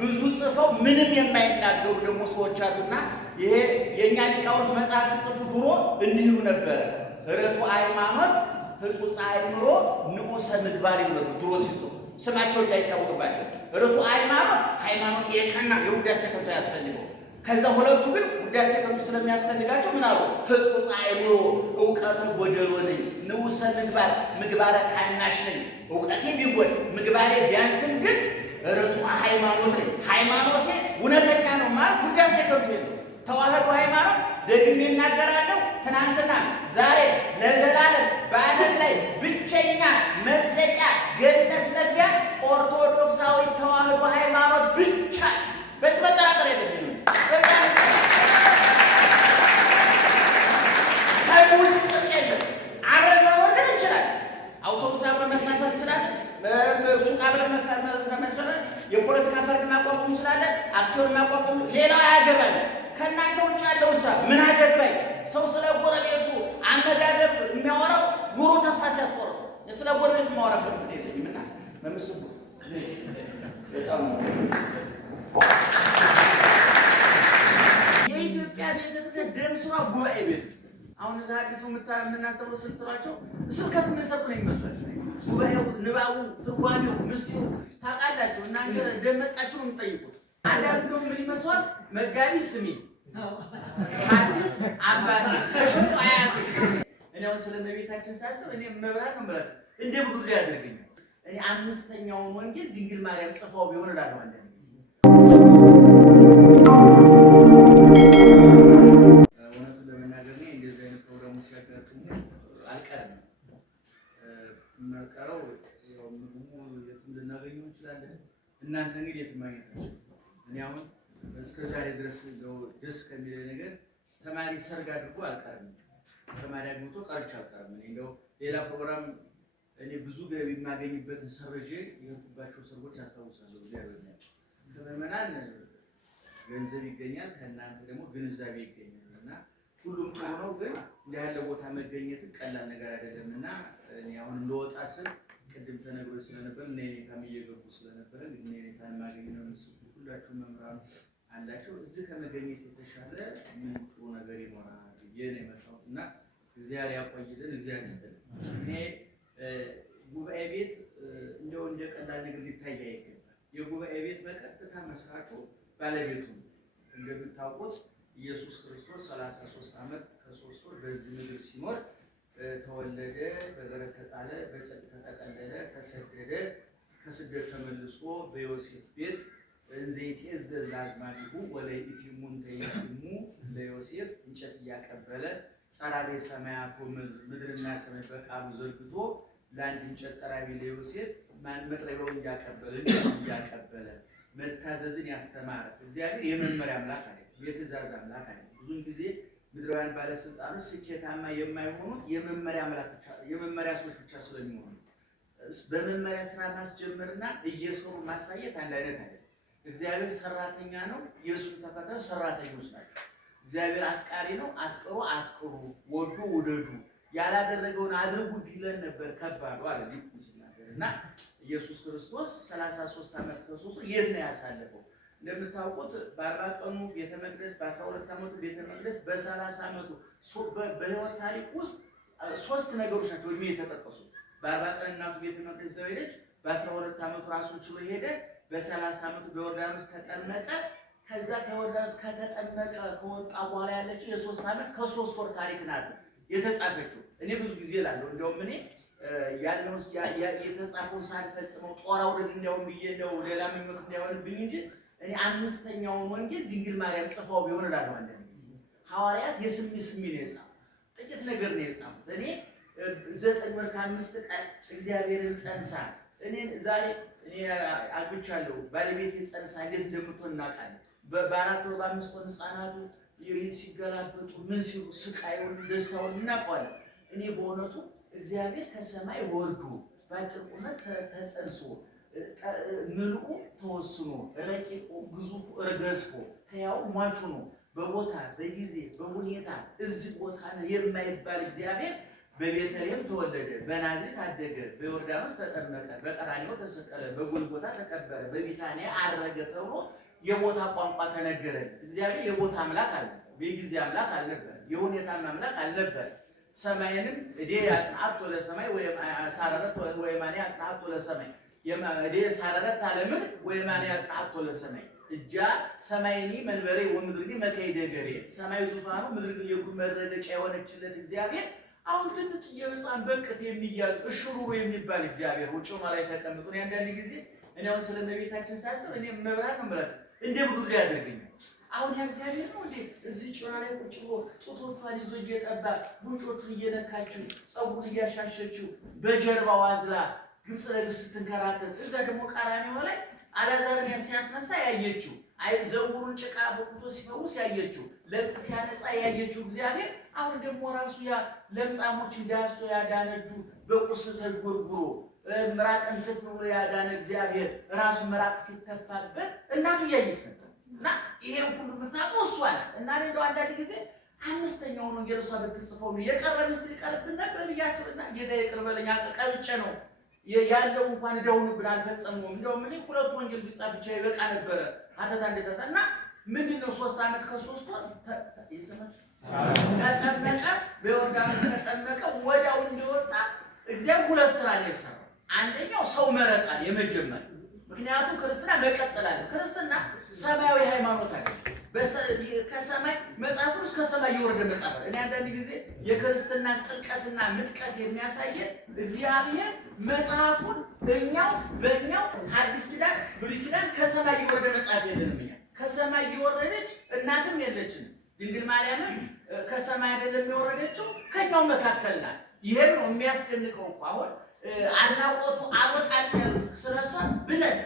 ብዙ ጽፈው ምንም የማይናገሩ ደግሞ ሰዎች አሉና ይሄ የእኛ ሊቃውንት መጽሐፍ ሲጽፉ ድሮ እንዲሁ ነበረ። ርቱዕ ሃይማኖት፣ ሕጹጽ አእምሮ፣ ንዑሰ ምግባር ይሉ ድሮ ሲጽፉ ስማቸው እንዳይታወቅባቸው። ርቱዕ ሃይማኖት የቀና የውዳሴ ከንቱ ያስፈልገው። ከዛ ሁለቱ ግን ውዳሴ ከንቱ ስለሚያስፈልጋቸው ምን አሉ? ሕጹጽ አእምሮ እውቀቱ ጎደሎ ነኝ፣ ንዑሰ ምግባረ ታናሽ ነኝ። እውቀቴ ቢጎል ምግባሬ ቢያንስም ግን ርቱዕ ሃይማኖት ነኝ። ሃይማኖቴ እውነተኛ ነው ማለት ውዳሴ ከንቱ ነው። ተዋህዶ ሃይማኖት ደግሜ እናገራለሁ፣ ትናንትና ዛሬ ለዘላለም በዓለም ላይ ብቸኛ መጥለቂያ ገነት መግቢያ ኦርቶዶክሳዊ ተዋህዶ ሃይማኖት ብቻ። በዚህ መጠራጠር የለብንም። ከዚህ ውጭ ጽድቅ የለም። አብረን መኖር ግን እንችላለን። አውቶቡስ አብረን መሳፈር እንችላለን። ሱቅ አብረን መሳፈር እንችላለን። የፖለቲካ ፓርቲ ማቋቋም እንችላለን። አክሲዮን ማቋቋም፣ ሌላው አያገባንም። ከእናንተ ውጭ ያለው እሳ ምን አገባኝ? ሰው ስለ ጎረቤቱ አመጋገብ የሚያወራው ኑሮ ተስፋ ሲያስቆርጥ ስለ ጎረቤቱ የሚያወራበት ምን የለኝም። እና መምህር ስቡህ በጣም የኢትዮጵያ ቤተክርስቲያን ደም ስሯ ጉባኤ ቤት። አሁን እዛ አዲስ የምናስተምረው ስልጥሯቸው ስብከት የምንሰጥ ነው ይመስላል። ጉባኤው፣ ንባቡ፣ ትርጓሜው፣ ምስጢሩ ታውቃላችሁ እናንተ ደመጣችሁ ነው የምትጠይቁት። አንዳንዱ ደግሞ ምን ይመስላል? መጋቢ ስሚ አዲስ አባት ተሽቶ አያት። እኔ አሁን ስለ እመቤታችን ሳስብ እኔ መብራት ነው ብላችሁ እንደ ብዱር ያደርገኛል። እኔ አምስተኛውን ወንጌል ድንግል ማርያም ጽፋው ቢሆን እላለሁ። አንዳንድ እውነቱን ለመናገር እኔ እንደዚህ አይነት ፕሮግራሞች ሲያጋጥሙ አልቀርም። የማልቀረው ያው ምግቡ የትም ልናገኘው እንችላለን። እናንተ እንግዲህ የትም ማግኘት ነው። እኔ አሁን እስከ ዛሬ ድረስ ደስ ከሚለኝ ነገር ተማሪ ሰርግ አድርጎ አልቀርም። ተማሪ አግብቶ ቀርቼ አልቀርም። እኔ እንደው ሌላ ፕሮግራም እኔ ብዙ ገቢ የማገኝበትን ሰርዤ የሄድኩባቸው ሰርጎች አስታውሳለሁ። እግዚአብሔር ነው ከምዕመናን ገንዘብ ይገኛል፣ ከእናንተ ደግሞ ግንዛቤ ይገኛል እና ሁሉም ጥሩ ነው። ግን እንዲህ ያለ ቦታ መገኘትን ቀላል ነገር አይደለም እና እኔ አሁን ለወጣ ስል ቅድም ተነግሮ ስለነበር እኔ ታም እየገቡ ስለነበር እኔ ታም ማገኝ ነው ሁላችሁ መምራን አላችሁ። እዚህ ከመገኘት የተሻለ ምን ጥሩ ነገር ይኖራል ብዬ ነው የመጣሁት እና እግዚአብሔር ያቆይልን፣ እግዚአብሔር ይስጥልን። እኔ ጉባኤ ቤት እንደው እንደ ቀላል ነገር ሊታይ አይገባም። የጉባኤ ቤት በቀጥታ መስራቹ ባለቤቱ እንደምታውቁት ኢየሱስ ክርስቶስ 33 ዓመት ከ3 ወር በዚህ ምድር ሲኖር ተወለደ፣ በበረከት ጣለ፣ በጽድቅ ተጠቀለለ፣ ተሰደደ፣ ከስደት ተመልሶ በዮሴፍ ቤት እንዘይት የዘዝ ላዝማዲሁ ወለይቲሙ እንተይሙ ለዮሴፍ እንጨት እያቀበለ ጸራቤ ሰማያቱ ምድርና ሰማይ በቃሉ ዘርግቶ ለአንድ እንጨት ጠራቢ ለዮሴፍ መጥረቢያውን እያቀበለ እያቀበለ መታዘዝን ያስተማረ እግዚአብሔር የመመሪያ አምላክ አይደለም፣ የትእዛዝ አምላክ አይደለም። ብዙውን ጊዜ ምድራውያን ባለስልጣኖች ስኬታማ የማይሆኑት የመመሪያ ሰዎች ብቻ ስለሚሆኑ በመመሪያ ስራ ማስጀመርና እየሰሩ ማሳየት አንድ አይነት አይደለም። እግዚአብሔር ሰራተኛ ነው፣ የእሱ ተከታዮች ሰራተኞች ናቸው። እግዚአብሔር አፍቃሪ ነው፣ አፍቅሩ፣ ወዱ ውደዱ፣ ያላደረገውን አድርጉ ቢለን ነበር ከባዱ አለ ሊቁ ሲናገር። እና ኢየሱስ ክርስቶስ 33 ዓመት ከ3 የት ነው ያሳለፈው? እንደምታውቁት በ40 ቀኑ ቤተ መቅደስ፣ በ12 ዓመቱ ቤተ መቅደስ፣ በ30 ዓመቱ በህይወት ታሪክ ውስጥ ሶስት ነገሮች ናቸው እድሜ የተጠቀሱ። በ40 ቀን እናቱ ቤተ መቅደስ ይዘው ሄደች። በ12 ዓመቱ ራሱን ችሎ ሄደ። በ30 ዓመቱ በዮርዳኖስ ተጠመቀ። ከዛ ከዮርዳኖስ ከተጠመቀ ከወጣ በኋላ ያለችው የ3 ዓመት ከ3 ወር ታሪክ ናት የተጻፈችው። እኔ ብዙ ጊዜ እላለሁ እንደውም እኔ ያለው የተጻፈው ሳልፈጽመው ጦር አውርድ እንደውም ብዬ እንደው ሌላ ምኞት እንዳይሆንብኝ እንጂ እኔ 5ኛውን ወንጌል ድንግል ማርያም ጽፋው ቢሆን እላለሁ። አንዳንድ ጊዜ ሐዋርያት የስሚ ነው የጻፉት፣ ጥቂት ነገር ነው የጻፉት። እኔ 9 ወር ከ5 ቀን እግዚአብሔርን ጸንሳ እኔን ዛሬ እኔ አግብቻለሁ። ባለቤቴ ጸንሳ እንዴት እንደምትሆን እናውቃለን። በ4 ወር በ5 ወር ህፃናቱ ሲገላበጡ ምን ሲሉ ስቃዩን ደስታውን እናውቀዋለን። እኔ በእውነቱ እግዚአብሔር ከሰማይ ወርዶ በአጭር ቁመት ተጸንሶ ምልኡ ተወስኖ ረቂቁ ግዙፉ ገዝፎ ሕያው ሟቹ ነው በቦታ በጊዜ በሁኔታ እዚህ ቦታ ነው የማይባል እግዚአብሔር በቤተልሔም ተወለደ፣ በናዝሬት አደገ፣ በዮርዳኖስ ተጠመቀ፣ በቀራንዮ ተሰቀለ፣ በጎልጎታ ተቀበረ፣ በቢታንያ አረገ ተብሎ የቦታ ቋንቋ ተነገረለት። እግዚአብሔር የቦታ አምላክ አልነበረ፣ የጊዜ አምላክ አልነበረ፣ የሁኔታ አምላክ አልነበረ። ሰማይንም እዴ ያጽናአቶ ለሰማይ ወሳረረት ወየማኔ ያጽናአቶ ለሰማይ እዴ ሳረረት አለምን ወየማኔ ያጽናአቶ ለሰማይ እጃ ሰማይኒ መንበሬ ወምድርኒ መካይደ ገሬ ሰማይ ዙፋኑ ምድር የእግሩ መረገጫ የሆነችለት እግዚአብሔር አሁን ትንጥ የህፃን በቅፍ የሚያዝ እሽሩሩ የሚባል እግዚአብሔር ውጭ ላይ ተቀምጦ ነው። አንዳንድ ጊዜ እኔ አሁን ስለነቤታችን ሳስብ እኔ መብራት ነው ማለት እንደ ብዱር ያደርገኛል። አሁን ያ እግዚአብሔር ነው እንዴ እዚህ ጭራ ላይ ቁጭ ብሎ ጡቶቿን ይዞ እየጠባ ጉንጮቹን እየነካችው ጸጉሩን እያሻሸችው በጀርባው አዝላ ግብጽ ለግብጽ ስትንከራተት እዛ ደግሞ ቀራንዮ ላይ አልዓዛርን ሲያስነሳ ያየችው አይ ዘውሩን ጭቃ በቁቶ ሲፈውስ ያየችው ለምጽ ሲያነጻ ያየችው እግዚአብሔር አሁን ደግሞ ራሱ ያ ለምጻሞች እንዳያስቶ ያዳነጁ በቁስል ተጎርጉሮ ምራቅን ተፍሎ ያዳነ እግዚአብሔር ራሱ ምራቅ ሲተፋበት እናቱ ያየች ነበር። እና ይሄን ሁሉ ምታውቀው እሷ ናት። እና እንደው አንዳንድ ጊዜ 5ኛውን ወንጌል እሷ ብትጽፈው ነው የቀረ ምስል ይቀርብን ነበር ብያስብና ጌታ ይቅር በለኝ አቀብጨ ነው ያለው እንኳን ደውንብን አልፈጸመውም። እንደውም እኔ 2 ወንጌል ቢጻፍ ብቻ ይበቃ ነበረ አተታ እንደተታ እና ምንድነው 3 ዓመት ከ3 ወር ይሰማች ተጠመቀ፣ በዮርዳኖስ ተጠመቀ። ወዲያው እንደወጣ እግዚአብሔር 2 ስራ ነው የሰራው። አንደኛው ሰው መረጣል የመጀመር ምክንያቱም ክርስትና መቀጠላል። ክርስትና ሰማያዊ ሃይማኖት አይደል፣ ከሰማይ መጽሐፍ ቅዱስ ከሰማይ የወረደ መጽሐፍ። እኔ አንዳንድ ጊዜ የክርስትናን ጥልቀትና ምጥቀት የሚያሳየን እግዚአብሔር መጽሐፉን በእኛው ሐዲስ ኪዳን ብሉይ ኪዳን ከሰማይ የወረደ መጽሐፍ የለንም። እኛ ከሰማይ የወረደች እናትም የለችም። ድንግል ማርያምም ከሰማይ አይደለም የወረደችው ከኛው መካከል ናት። ይሄን ነው የሚያስደንቀው። አሁን አናቆቱ አወጣን ስለሷ ብለን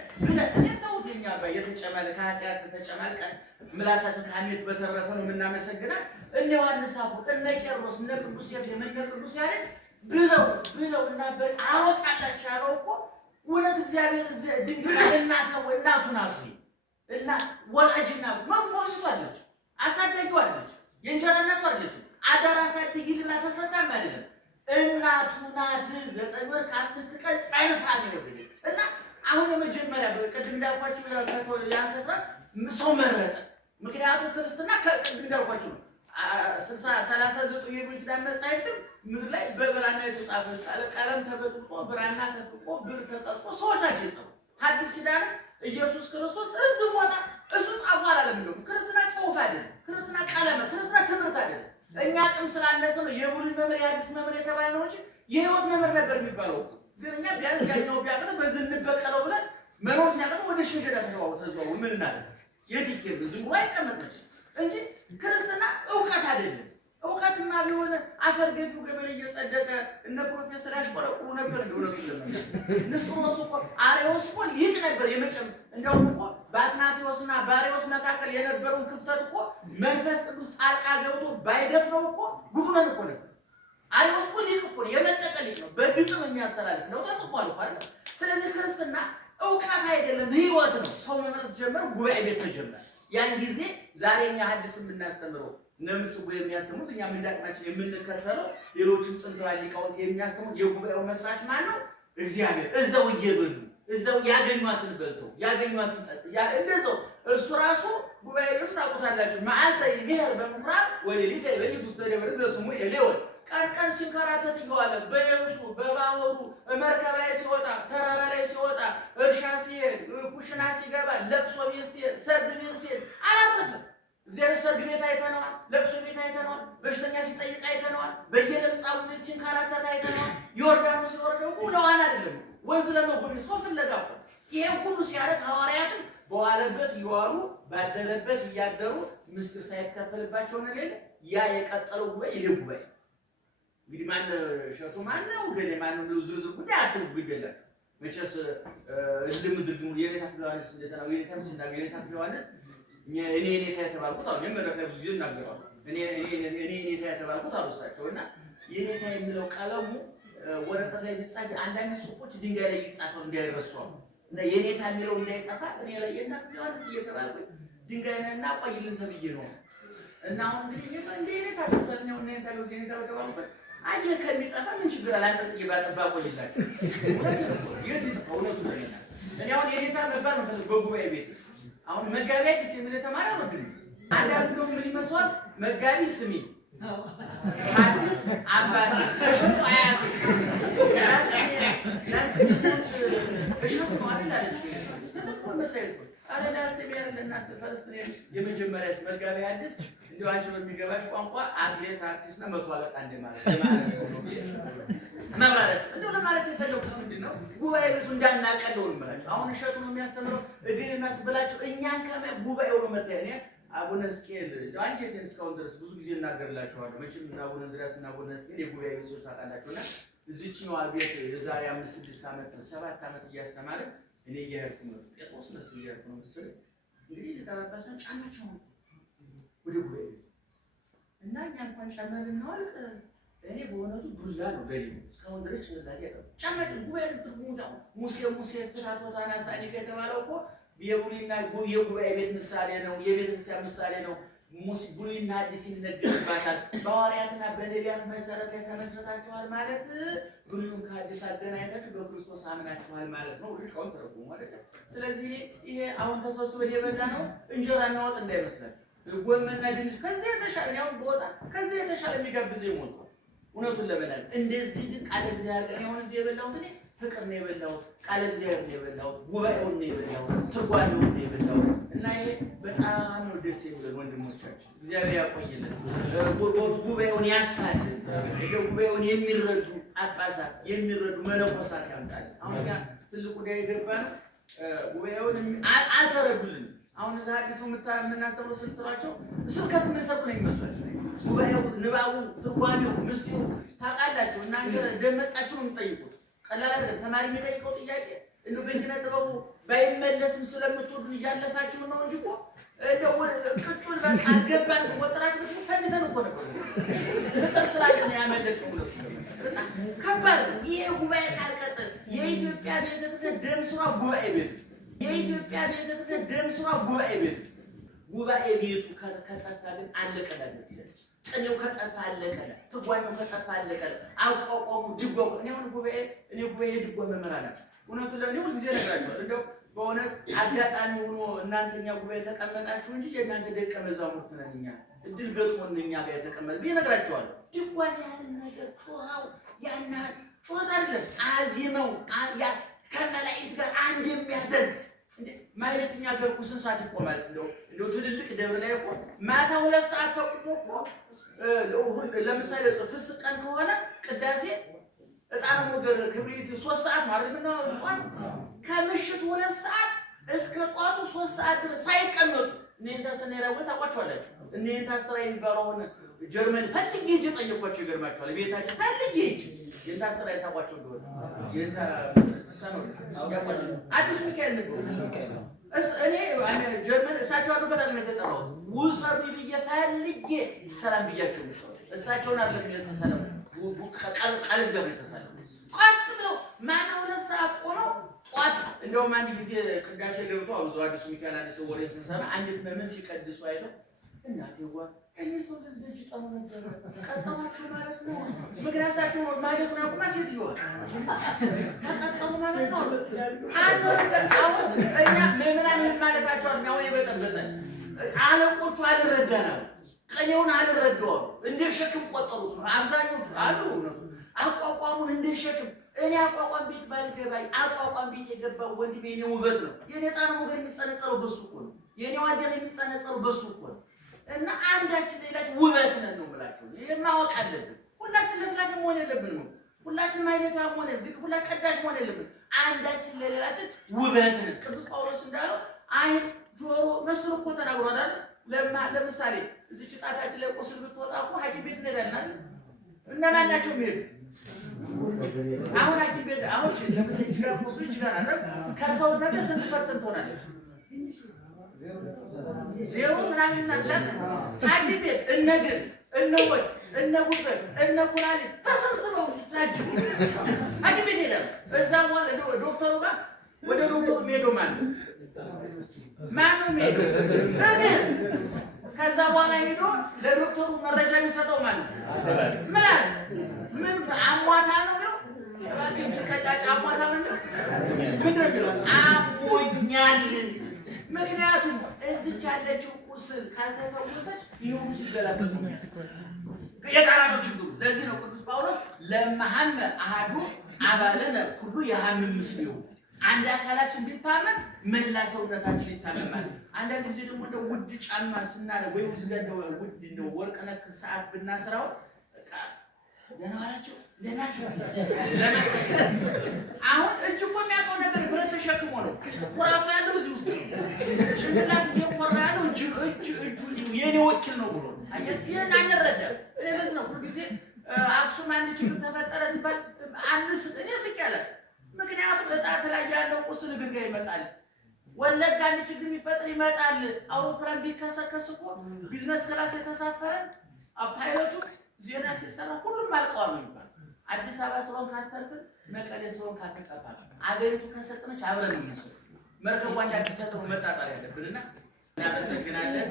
እኔ ተውትኛ የተጨማለቀ ኃጢአት ተጨማልቀን ምላሳችን ከሐሜት በተረፈ ነው የምናመሰግናት። እነ ዮሐንስ አፈወርቅ እነ ቄርሎስ እነ ቅዱስ ኤፍሬም እነ ቅዱስ ያሬድ ብለው እና አወጣላችሁ ያለው እኮ እውነት እግዚአብሔር ድንግል እናቱ ናት እና ወላጅና መሞስቱ አለች፣ አሳዳጊው አለች፣ የእንጀራ እናቱ አለች። አደራ ሳትግልና ተሰጣም አይደለም እናቱ ናት። 9 ወር ከ5 ቀን ጸንሳ ነው እና አሁን የመጀመሪያ በቅድም እንዳልኳችሁ ያንከስራ ሰው መረጠ። ምክንያቱም ክርስትና ከቅድም እንዳልኳችሁ ነው 39 የብሉይ ኪዳን መጻሕፍትም ምድር ላይ በብራና የተጻፈ ቀለም ተበጥብጦ ብራና ተፍቆ ብር ተቀርጾ ሰዎች ናቸው የጻፉ። ሐዲስ ኪዳን ኢየሱስ ክርስቶስ እዚህ ቦታ እሱ ጻፉ አላለም። እንደው ክርስትና ጽሑፍ አይደለም፣ ክርስትና ቀለም፣ ክርስትና ትምህርት አይደለም። እኛ አቅም ስላነሰ ነው የብሉይ መምህር የሐዲስ መምህር የተባለ ነው እንጂ የሕይወት መምህር ነበር የሚባለው። ግን እኛ ቢያንስ ያኛው ቢያቀርብ በዚህ እንበቀለው ብለን መኖር ሲያቀርብ ወደ ሽንሸዳ ተዘዋው ምን እናደርግ የትኬት ዝም ብሎ አይቀመጥም እንጂ ክርስትና ዕውቀት አይደለም። ዕውቀትማ ቢሆን አፈር ገዱ ገበሬ እየጸደቀ እነ ፕሮፌሰር ያሽቆረቁሩ ነበር። እንደውነቱ ለምን ንስጥሮስ እኮ አርዮስ እኮ ሊቅ ነበር የመጨም እንደውም እኮ በአትናቴዎስና በአርዮስ መካከል የነበረውን ክፍተት እኮ መንፈስ ቅዱስ ጣልቃ ገብቶ ባይደፍነው እኮ ጉዱነን እኮ ነበር። አርዮስ እኮ ሊቅ እኮ የመጠቀ ሊቅ ነው፣ በግጥም የሚያስተላልፍ ነው። ተጽፏል እኮ አይደል? ስለዚህ ክርስትና ዕውቀት አይደለም ሕይወት ነው። ሰው መምረጥ ጀመረ፣ ጉባኤ ቤት ተጀመረ። ያን ጊዜ ዛሬኛ ሐዲስ የምናስተምረው ነምስጎ የሚያስተምሩት እኛ ምንዳቅማችን የምንከተለው ሌሎችን ጥንታዊ ሊቃውንት የሚያስተምሩት የጉባኤው መስራች ማን ነው? እግዚአብሔር። እዛው እየበሉ እዛው ያገኟትን በልተው ያገኟትን ጠጥተው እንደዛው እሱ ራሱ ጉባኤ ቤቱን ታውቁታላችሁ። መዓልተ ይብሔር በምኩራብ ወሌሊተ ይቤት ውስተ ደብረ ስሙ ኤሌዎን ቀን ሲንከራተት እየዋለ በየብሱ በባህሩ መርከብ ላይ ሲወጣ ተራራ ላይ ሲወጣ እርሻ ሲሄድ ኩሽና ሲገባ ለቅሶ ቤት ሲሄድ ሰርግ ቤት ሲሄድ አላረፈም። እግዚአብሔር ሰርግ ቤት አይተነዋል፣ ለቅሶ ቤት አይተነዋል፣ በሽተኛ ሲጠይቅ አይተነዋል፣ በየለምጻሙ ቤት ሲንከራተት አይተነዋል። ዮርዳኖስ ሲወርደው ለዋና አይደለም ወንዝ ለመጎብኘት ሰው ፍለጋ እኮ ይሄ ሁሉ ሲያደርግ ሐዋርያትም በዋለበት እየዋሉ ባደረበት እያደሩ ምስጢር ሳይከፈልባቸው ነው ሌለ ያ የቀጠለው ጉባኤ ይሄ ጉባኤ እንግዲህ ማን ሸቱ ማን ነው ገሌ ማን ነው ዝርዝር ጉዳይ አትግደላችሁ። መቼስ ልምድግሙ የኔታ ዮሐንስ እንደተናገረ የኔታ ሲናገር የኔታ ዮሐንስ እኔ የተባልኩት አሁን የመረከ ብዙ ጊዜ እናገራለሁ። እኔ የተባልኩት አሉሳቸውና የኔታ የሚለው ቀለሙ ወረቀት ላይ ቢጻፍ አንዳንድ ጽሁፎች ድንጋይ ላይ ይጻፋሉ እንዳይረሱ እና የኔታ የሚለው እንዳይጠፋ እኔ ላይ የኔታ ዮሐንስ እየተባልኩ ድንጋይ ነውና ቆይልን ተብዬ ነው እና አሁን እንግዲህ እንደ የኔታ ሰፈር ነው እና የኔታ በተባልኩት አየር ከሚጠፋ ምን ችግር አለ? አንተ ጥዬ ባጠባ ቆይላችሁ የት ይጥፋው ነው ተለና እኔ አሁን የኔታ መባል ነው ፈልጎ ጉባኤ ቤት አሁን መጋቢ አዲስ የሚል ተማሪ አወድልኝ አንዳንዱ ነው ምን ይመስዋል መጋቢ ስሚ አዲስ አባቴ እሽቱ አያት እሽቱ ማለት አለች ተነቆ መስሪያ ቤት አለ ላስተቢያር ለናስ ፈረስት የመጀመሪያ መጋቢ አዲስ እንደው አንቺ በሚገባሽ ቋንቋ አትሌት አርቲስት ነው መቶ አለቃ እንደማለት ለማለት ሰው ነው ማለት እንደው ለማለት የፈለኩት ምንድነው ጉባኤ ቤቱ እንዳናቀለው ነው ማለት አሁን እሸቱ ነው የሚያስተምረው እግር የሚያስብላቸው እኛን ከመ ጉባኤው ነው መታየኔ አቡነ ስኬል አንቺ እስካሁን ድረስ ብዙ ጊዜ እናገርላችኋለሁ መቼም አቡነ እንድሪያስ እና አቡነ ስኬል የጉባኤ ቤቶች ታውቃላችሁና እዚች ነው አቤት የዛሬ 5-6 ዓመት 7 ዓመት እያስተማረ እኔ እያልኩ ነው ጴጥሮስ መስል እያልኩ ነው መስል እንግዲህ ለተባባስ ነው ጫማቸው ወደ ጉባኤ እና እኛ እንኳን ጫማልን ነው አልቀ እኔ በእውነቱ ዱላ ነው ገሪ እስካሁን ድረስ ጭንቅላቴ ያለው ጫማልን ጉባኤ ትርጉሙ ነው ሙሴ ፍታቶታና ሳኒ ከተባለው እኮ የቡሊና የጉባኤ ቤት ምሳሌ ነው የቤተክርስቲያን ምሳሌ ነው ሙሴ ቡሊና አዲስ ይነገርባታል በሐዋርያትና በነቢያት መሰረት ላይ ተመስርታችኋል ማለት ቡሊውን ከአዲስ አገናኝታችሁ በክርስቶስ አምናችኋል ማለት ነው ልጅውን ተረጉሙ ማለት ስለዚህ ይሄ አሁን ተሰብስበን የበላ ነው እንጀራና ወጥ እንዳይመስላችሁ ጎመንና ድንች ከዚህ የተሻለ ያው ቦታ ከዚህ የተሻለ የሚጋብዝ ይሞት እውነቱን ለበላል እንደዚህ ግን ቃል እግዚአብሔር ጋር ነው እዚህ የበላው ግን ፍቅር ነው የበላው ቃል እግዚአብሔር ነው የበላው ጉባኤውን ነው የበላው ትርጓሜውን ነው የበላው እና ይሄ በጣም ነው ደስ የሚለው ወንድሞቻችን እግዚአብሔር ያቆይልን ጉባኤውን ያስፋል ጉባኤውን የሚረዱ ጳጳሳት የሚረዱ መነኮሳት ያምጣል አሁን ያ ትልቁ ዳይ ገባን ጉባኤውን አልተረዱልን አሁን እዛ አዲስ የምናስተምረው ስንጥራቸው ስብከት መሰብክ ነው የሚመስላችሁ ጉባኤው ንባቡ ትርጓሜው ምስጢሩ ታውቃላችሁ እናንተ ደመጣችሁ ነው የምትጠይቁት ቀላል አይደለም ተማሪ የሚጠይቀው ጥያቄ እንደው በእንግዲህ ተበው ባይመለስም ስለምትወዱ እያለፋችሁ ነው እንጂ እኮ እንደው ቅጩን በቃ አልገባን ወጥራችሁ ብቻ ፈንተን እኮ ነበር ፍቅር ስላለ ነው ያመለጥነው ነው ከባድ ይሄ ጉባኤ ካልቀጠል የኢትዮጵያ ቤተክርስቲያን ደምስዋ ጉባኤ ቤት የኢትዮጵያ ቤተክርስቲያን ደምስዋ ጉባኤ ቤት ጉባኤ ቤቱ ከጠፋ ግን አለቀላል ቅኔው ከጠፋ አለቀለ ትርጓሜው ከጠፋ አለቀለ አቋቋሙ ድጓው እኔ ጉባኤ ድጓ መመራና እውነቱን ለኔ ሁሉ ጊዜ ነግራችኋል እንደው በእውነት አጋጣሚ ሆኖ እናንተኛ ጉባኤ ተቀመጣችሁ እንጂ የእናንተ ደቀ መዛሙርት ነን እኛ እድል ገጥሞን እኛ ጋር ተቀመጥ ቢነግራችኋል ድጓን ያህል ነገር ጮሃው ያና ጮታ አይደለም አዚመው ያ ከመላእክት ጋር አንድ የሚያደርግ ማይለትኛ ገርኩ ሰዓት ይቆማል እንደው ትልልቅ ደብር ላይ እኮ ማታ 2 ሰዓት ተቆሞ እኮ ለምሳሌ ፍስቅ ቀን ከሆነ ቅዳሴ እጣን ሞገር ክብሪት 3 ሰዓት ማለት ነው ጧት ከምሽቱ 2 ሰዓት እስከ ጧቱ 3 ሰዓት ድረስ ሳይቀመጡ እነንታ ሰኔራው ታቋቸዋላችሁ እነንታ አስተራ የሚባለውን ጀርመን ፈልጌ እጅ ጠየቋቸው ይገርማቸዋል ቤታቸው ፈልጌ እጅ የንታ አስተራ ታቋቸው እንደሆነ የንታ ሰኖ አዲስ ሚካኤል ነው እኔ ጀርመን እሳቸው አሉበት አይደል የተጠራው ውሰሩ ይፈልጌ ሰላም ብያቸው እሳቸውን አይደለም የተሰላም ቃል እግዚአብሔር የተሰላም ቋጥ ብለው ማታ 2 ሰዓት ቆመው ጧት እንደውም አንድ ጊዜ ቅዳሴ ገብቶ አውዞ አዲስ ሚካኤል አንድ ሰው ወሬ ሲሰማ አንዲት መምን ሲቀድሱ አይደል እናቴዋ እኔ ሰው ደጅ ጠሙ ነበር ቀጣዋቸው ማለት ነው ምክንያታቸው ማለት ነው አቁማ ሴትዮ ተቀጣው ማለት ነው አንተው እኛ ምንናን ማለታቸው ነው የበጠበጠን አለቆቹ አልረዳናል ቅኔውን አልረዳውም እንደ ሸክም ቆጠሩት ነው አብዛኞቹ አሉ። አቋቋሙን እንደ ሸክም እኔ አቋቋም ቤት ባልገባኝ አቋቋም ቤት የገባው ወንድሜ የኔ ውበት ነው። የኔ ጣኑ ሞገድ የሚጸነጸረው በሱ እኮ ነው። የኔ ዋዜም የሚጸነጸረው በሱ እኮ ነው። እና አንዳችን ሌላችን ውበት ነን ነው የምላችሁ። የማወቅ አለብን። ሁላችን ለፍላፊ መሆን የለብንም። ሁላችን ማይሌታ መሆን የለብን። ሁላችን ቀዳሽ መሆን የለብን። አንዳችን ለሌላችን ውበት ነን። ቅዱስ ጳውሎስ እንዳለው አይን ጆሮ መስሎ እኮ ተናግሯል አይደል? ለምሳሌ እዚህ ጣታችን ላይ ቁስል ብትወጣ እኮ ሐኪም ቤት እንሄዳለን አይደል? እነማን ናቸው የሚሄዱት? አሁን ሐኪም ቤት አሁን ለምሳሌ ይችላል ቁስሉ ይችላል አይደል? ከሰውነት ስንት ፐርሰንት ሆናለች? ዜሮ ምናምን ናቸው። ሐኪም ቤት እነግር እነወይ እነጉበት እነኩላሊት ተሰብስበው ናቸው ሐኪም ቤት ሄዳል። እዛም በኋላ ዶክተሩ ጋር ወደ ዶክተሩ ሄዶ ማነው ሄዶ እግር ከዛ በኋላ ሄዶ ለዶክተሩ መረጃ የሚሰጠው ማለት ምላስ ምን አሟታል ነው ነው ከጫጫ አሟታል ነው ምንድነው አሞኛል። ምክንያቱም እዚች ያለችው ቁስል ካልተፈወሰች ይሁን ሲገላበጥ የቃራቱ ችግሩ። ለዚህ ነው ቅዱስ ጳውሎስ ለመሐመ አሐዱ አባለነ ሁሉ የሐምም ምስሉ አንድ አካላችን ቢታመም መላ ሰውነታችን ይታመማል። አንዳንድ ጊዜ ደግሞ እንደ ውድ ጫማ ስናደርግ ወይ ውዝጋ ውድ እንደው ወርቅ ነክ ሰዓት ብናስራው ደህና ዋላችሁ ደህና ናችሁ ለማሳየት። አሁን እጅ እኮ የሚያውቀው ነገር ብረት ተሸክሞ ነው። ኩራቱ ያለው እዚህ ውስጥ ነው። ጭንቅላት እየኮራ ያለው እጁ የኔ ወኪል ነው ብሎ ይህን አንረዳም። እኔ በዚህ ነው ሁልጊዜ አክሱም አንድ ችግር ተፈጠረ ሲባል እኔ ስቅ ያለስ ምክንያቱም እጣት ላይ ያለው ቁስል እግር ጋር ይመጣል። ወለጋ አንድ ችግር የሚፈጥር ይመጣል። አውሮፕላን ቢከሰከስ እኮ ቢዝነስ ክላስ የተሳፈረ ፓይለቱ ዜና ሲሰራ ሁሉም አልቀዋል ነው የሚባለው። አዲስ አበባ ስለሆን ካተርፍን መቀሌ ስለሆን ካተቀፋ አገሪቱ ከሰጠመች አብረን እንመስል መርከቧ እንዳትሰጠው መጣጣር ያለብንና እናመሰግናለን።